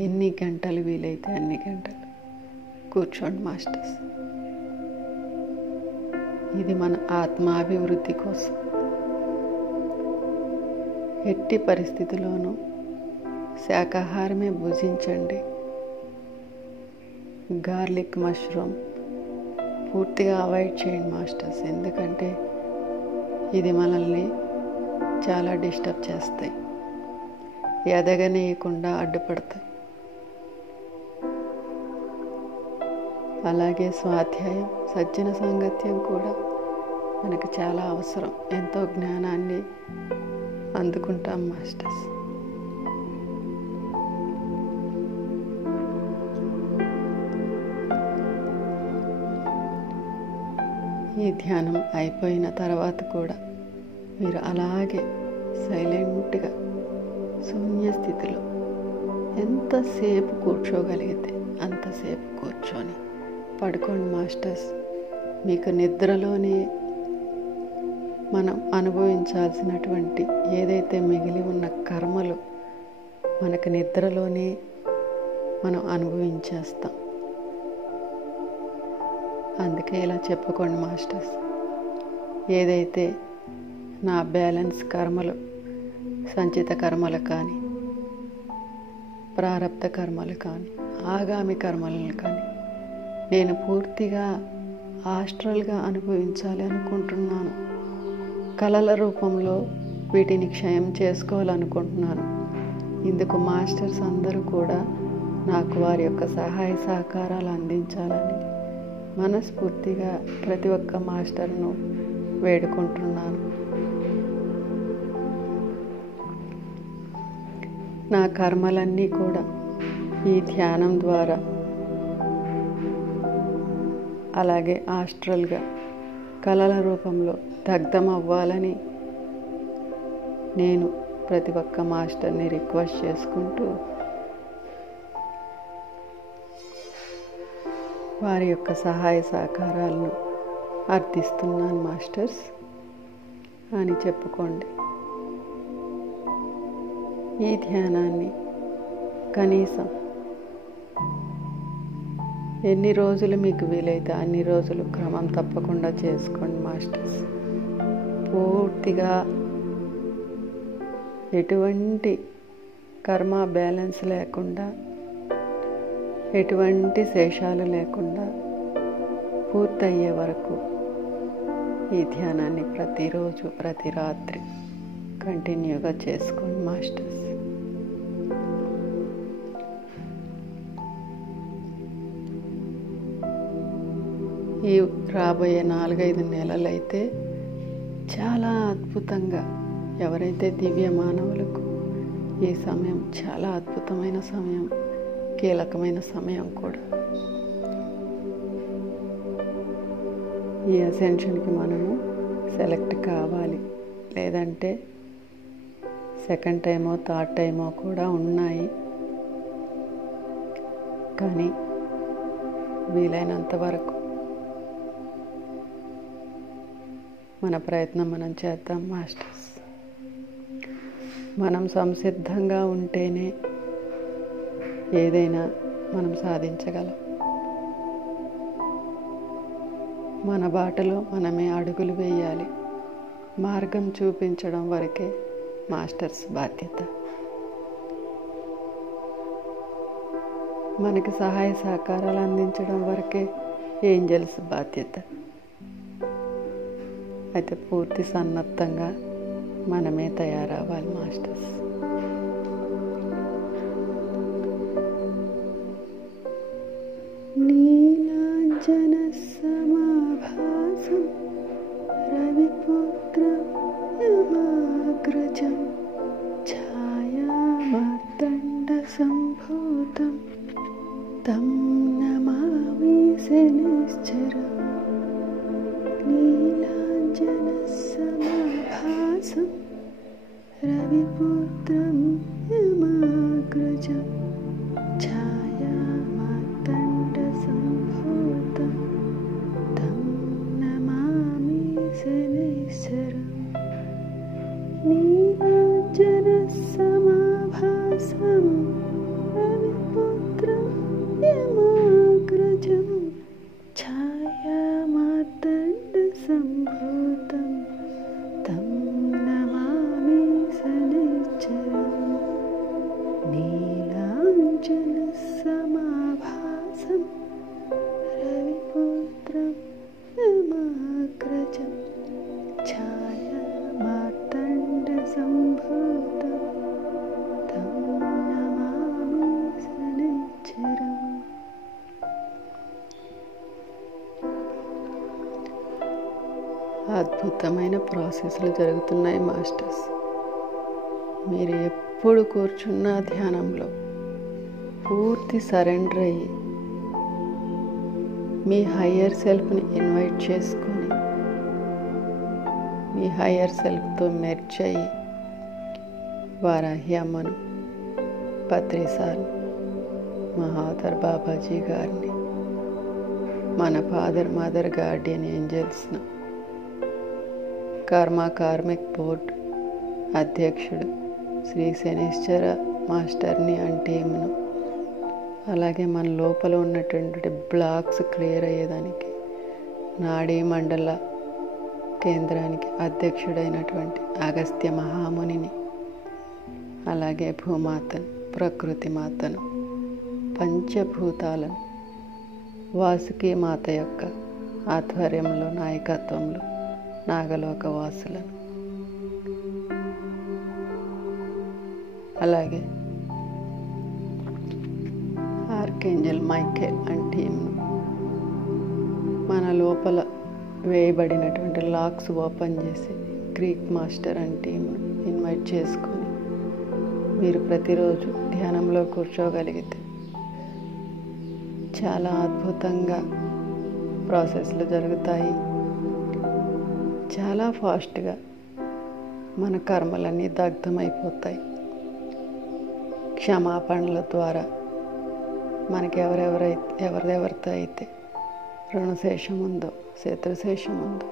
ఎన్ని గంటలు వీలైతే అన్ని గంటలు కూర్చోండి మాస్టర్స్. ఇది మన ఆత్మాభివృద్ధి కోసం. ఎట్టి పరిస్థితిలోనూ శాకాహారమే భుజించండి. గార్లిక్ మష్రూమ్ పూర్తిగా అవాయిడ్ చేయండి మాస్టర్స్. ఎందుకంటే ఇది మనల్ని చాలా డిస్టర్బ్ చేస్తాయి, ఎదగనీయకుండా అడ్డుపడతాయి. అలాగే స్వాధ్యాయం, సజ్జన సాంగత్యం కూడా మనకు చాలా అవసరం. ఎంతో జ్ఞానాన్ని అందుకుంటాం మాస్టర్స్. ఈ ధ్యానం అయిపోయిన తర్వాత కూడా మీరు అలాగే సైలెంట్గా శూన్య స్థితిలో ఎంతసేపు కూర్చోగలిగితే అంతసేపు కూర్చొని పడుకోండి మాస్టర్స్. మీకు నిద్రలోనే మనం అనుభవించాల్సినటువంటి ఏదైతే మిగిలి ఉన్న కర్మలు మనకు నిద్రలోనే మనం అనుభవించేస్తాం. అందుకే ఇలా చెప్పుకోండి మాస్టర్స్. ఏదైతే నా బ్యాలెన్స్ కర్మలు, సంచిత కర్మలు కానీ, ప్రారబ్ధ కర్మలు కానీ, ఆగామి కర్మలను కానీ నేను పూర్తిగా ఆస్ట్రల్గా అనుభవించాలి అనుకుంటున్నాను. కళల రూపంలో వీటిని క్షయం చేసుకోవాలనుకుంటున్నాను. ఇందుకు మాస్టర్స్ అందరూ కూడా నాకు వారి యొక్క సహాయ సహకారాలు అందించాలని మనస్ఫూర్తిగా ప్రతి ఒక్క మాస్టర్ను వేడుకుంటున్నాను. నా కర్మలన్నీ కూడా ఈ ధ్యానం ద్వారా అలాగే ఆస్ట్రల్గా కళల రూపంలో దగ్ధం అవ్వాలని నేను ప్రతి ఒక్క మాస్టర్ని రిక్వెస్ట్ చేసుకుంటూ వారి యొక్క సహాయ సహకారాలను అర్థిస్తున్నాను మాస్టర్స్ అని చెప్పుకోండి. ఈ ధ్యానాన్ని కనీసం ఎన్ని రోజులు మీకు వీలైతే అన్ని రోజులు క్రమం తప్పకుండా చేసుకోండి మాస్టర్స్. పూర్తిగా ఎటువంటి కర్మ బ్యాలెన్స్ లేకుండా, ఎటువంటి శేషాలు లేకుండా పూర్తయ్యే వరకు ఈ ధ్యానాన్ని ప్రతిరోజు ప్రతి రాత్రి కంటిన్యూగా చేసుకోండి మాస్టర్స్. ఈ రాబోయే 4-5 నెలలైతే చాలా అద్భుతంగా, ఎవరైతే దివ్య మానవులకు ఈ సమయం చాలా అద్భుతమైన సమయం, కీలకమైన సమయం కూడా. ఈ అసెన్షన్కి మనము సెలెక్ట్ కావాలి, లేదంటే సెకండ్ టైమో థర్డ్ టైమో కూడా ఉన్నాయి. కానీ వీలైనంత వరకు మన ప్రయత్నం మనం చేద్దాం మాస్టర్స్. మనం సంసిద్ధంగా ఉంటేనే ఏదైనా మనం సాధించగలం. మన బాటలో మనమే అడుగులు వేయాలి. మార్గం చూపించడం వరకే మాస్టర్స్ బాధ్యత. మనకి సహాయ సహకారాలు అందించడం వరకే ఏంజల్స్ బాధ్యత. అయితే పూర్తి సన్నద్ధంగా మనమే తయారవ్వాలి మాస్టర్స్. నీలాంజన సమాభాసం రవిపుత్రమాగ్రజం ఛాయామార్తండ సంభూతం తం నమామి శనిశ్చరం. నీలాంజన సమాభాసం రవిపుత్రం యమాగ్రజం ఛాయామార్తండ సంభూతం తం నమామి శనిశ్చరం. నీలాంజన సమాభాసం రవిపుత్రం యమాగ్రజం ఛాయామార్తండ సంభూతం తం నమామి శనిశ్చరం. నీలాంజన సమాభాసం రవిపుత్రం యమాగ్రజం ఛాయామార్తండ సంభూతం తం నమామి శనిశ్చరం. అద్భుతమైన ప్రాసెస్లు జరుగుతున్నాయి మాస్టర్స్. మీరు ఎప్పుడు కూర్చున్నా ధ్యానంలో పూర్తి సరెండర్ అయ్యి మీ హయ్యర్ సెల్ఫ్ని ఇన్వైట్ చేసుకొని మీ హయ్యర్ సెల్ఫ్తో మెర్జ్ అయ్యి వారాహి అమ్మను, పత్రిసార్, మహావతార్ బాబాజీ గారిని, మన ఫాదర్ మదర్ గార్డియన్ ఏంజల్స్ను, కర్మ కార్మిక్ బోర్డ్ అధ్యక్షుడు శ్రీ శనిశ్చర మాస్టర్ని అండ్ టీమ్ను, అలాగే మన లోపల ఉన్నటువంటి బ్లాక్స్ క్లియర్ అయ్యేదానికి నాడీ మండల కేంద్రానికి అధ్యక్షుడైనటువంటి అగస్త్య మహామునిని, అలాగే భూమాతను, ప్రకృతి మాతను, పంచభూతాలను, వాసుకి మాత యొక్క ఆధ్వర్యంలో నాయకత్వంలో నాగలోక వాసులను, అలాగే ఆర్కేంజల్ మైకేల్ అండ్ టీమ్ను, మన లోపల వేయబడినటువంటి లాక్స్ ఓపెన్ చేసి గ్రీక్ మాస్టర్ అండ్ టీమ్ను ఇన్వైట్ చేసుకొని మీరు ప్రతిరోజు ధ్యానంలో కూర్చోగలిగితే చాలా అద్భుతంగా ప్రాసెస్లు జరుగుతాయి. చాలా ఫాస్ట్గా మన కర్మలన్నీ దగ్ధమైపోతాయి. క్షమాపణల ద్వారా మనకి ఎవరెవరితో అయితే రుణశేషం ఉందో, శత్రుశేషం ఉందో,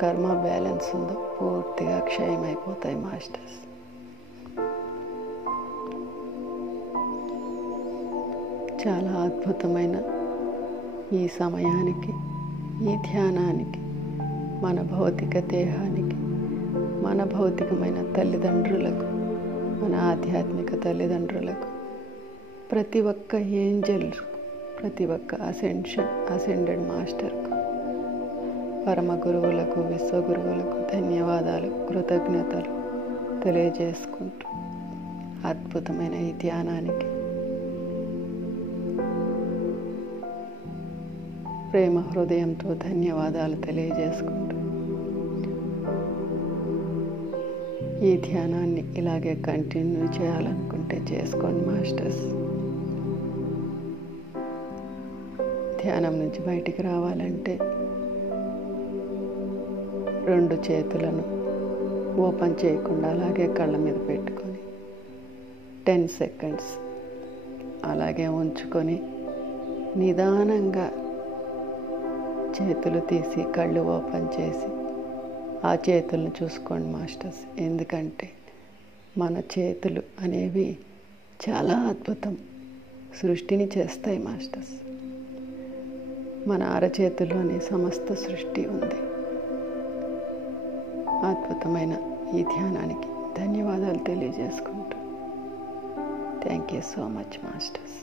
కర్మ బ్యాలెన్స్ ఉందో పూర్తిగా క్షయమైపోతాయి మాస్టర్స్. చాలా అద్భుతమైన ఈ సమయానికి, ఈ ధ్యానానికి, మన భౌతిక దేహానికి, మన భౌతికమైన తల్లిదండ్రులకు, మన ఆధ్యాత్మిక తల్లిదండ్రులకు, ప్రతి ఒక్క ఏంజల్, ప్రతి ఒక్క అసెండెడ్ మాస్టర్కు, పరమ గురువులకు, విశ్వగురువులకు ధన్యవాదాలు, కృతజ్ఞతలు తెలియజేసుకుంటూ అద్భుతమైన ఈ ధ్యానానికి ప్రేమ హృదయంతో ధన్యవాదాలు తెలియజేసుకుంటూ ఈ ధ్యానాన్ని ఇలాగే కంటిన్యూ చేయాలనుకుంటే చేసుకోండి మాస్టర్స్. ధ్యానం నుంచి బయటికి రావాలంటే 2 చేతులను ఓపెన్ చేయకుండా అలాగే కళ్ళ మీద పెట్టుకొని 10 సెకండ్స్ అలాగే ఉంచుకొని నిదానంగా చేతులు తీసి కళ్ళు ఓపెన్ చేసి ఆ చేతులను చూసుకోండి మాస్టర్స్. ఎందుకంటే మన చేతులు అనేవి చాలా అద్భుతం, సృష్టిని చేస్తాయి మాస్టర్స్. మన అరచేతుల్లోనే సమస్త సృష్టి ఉంది. అద్భుతమైన ఈ ధ్యానానికి ధన్యవాదాలు తెలియజేసుకుంటూ thank you so much masters.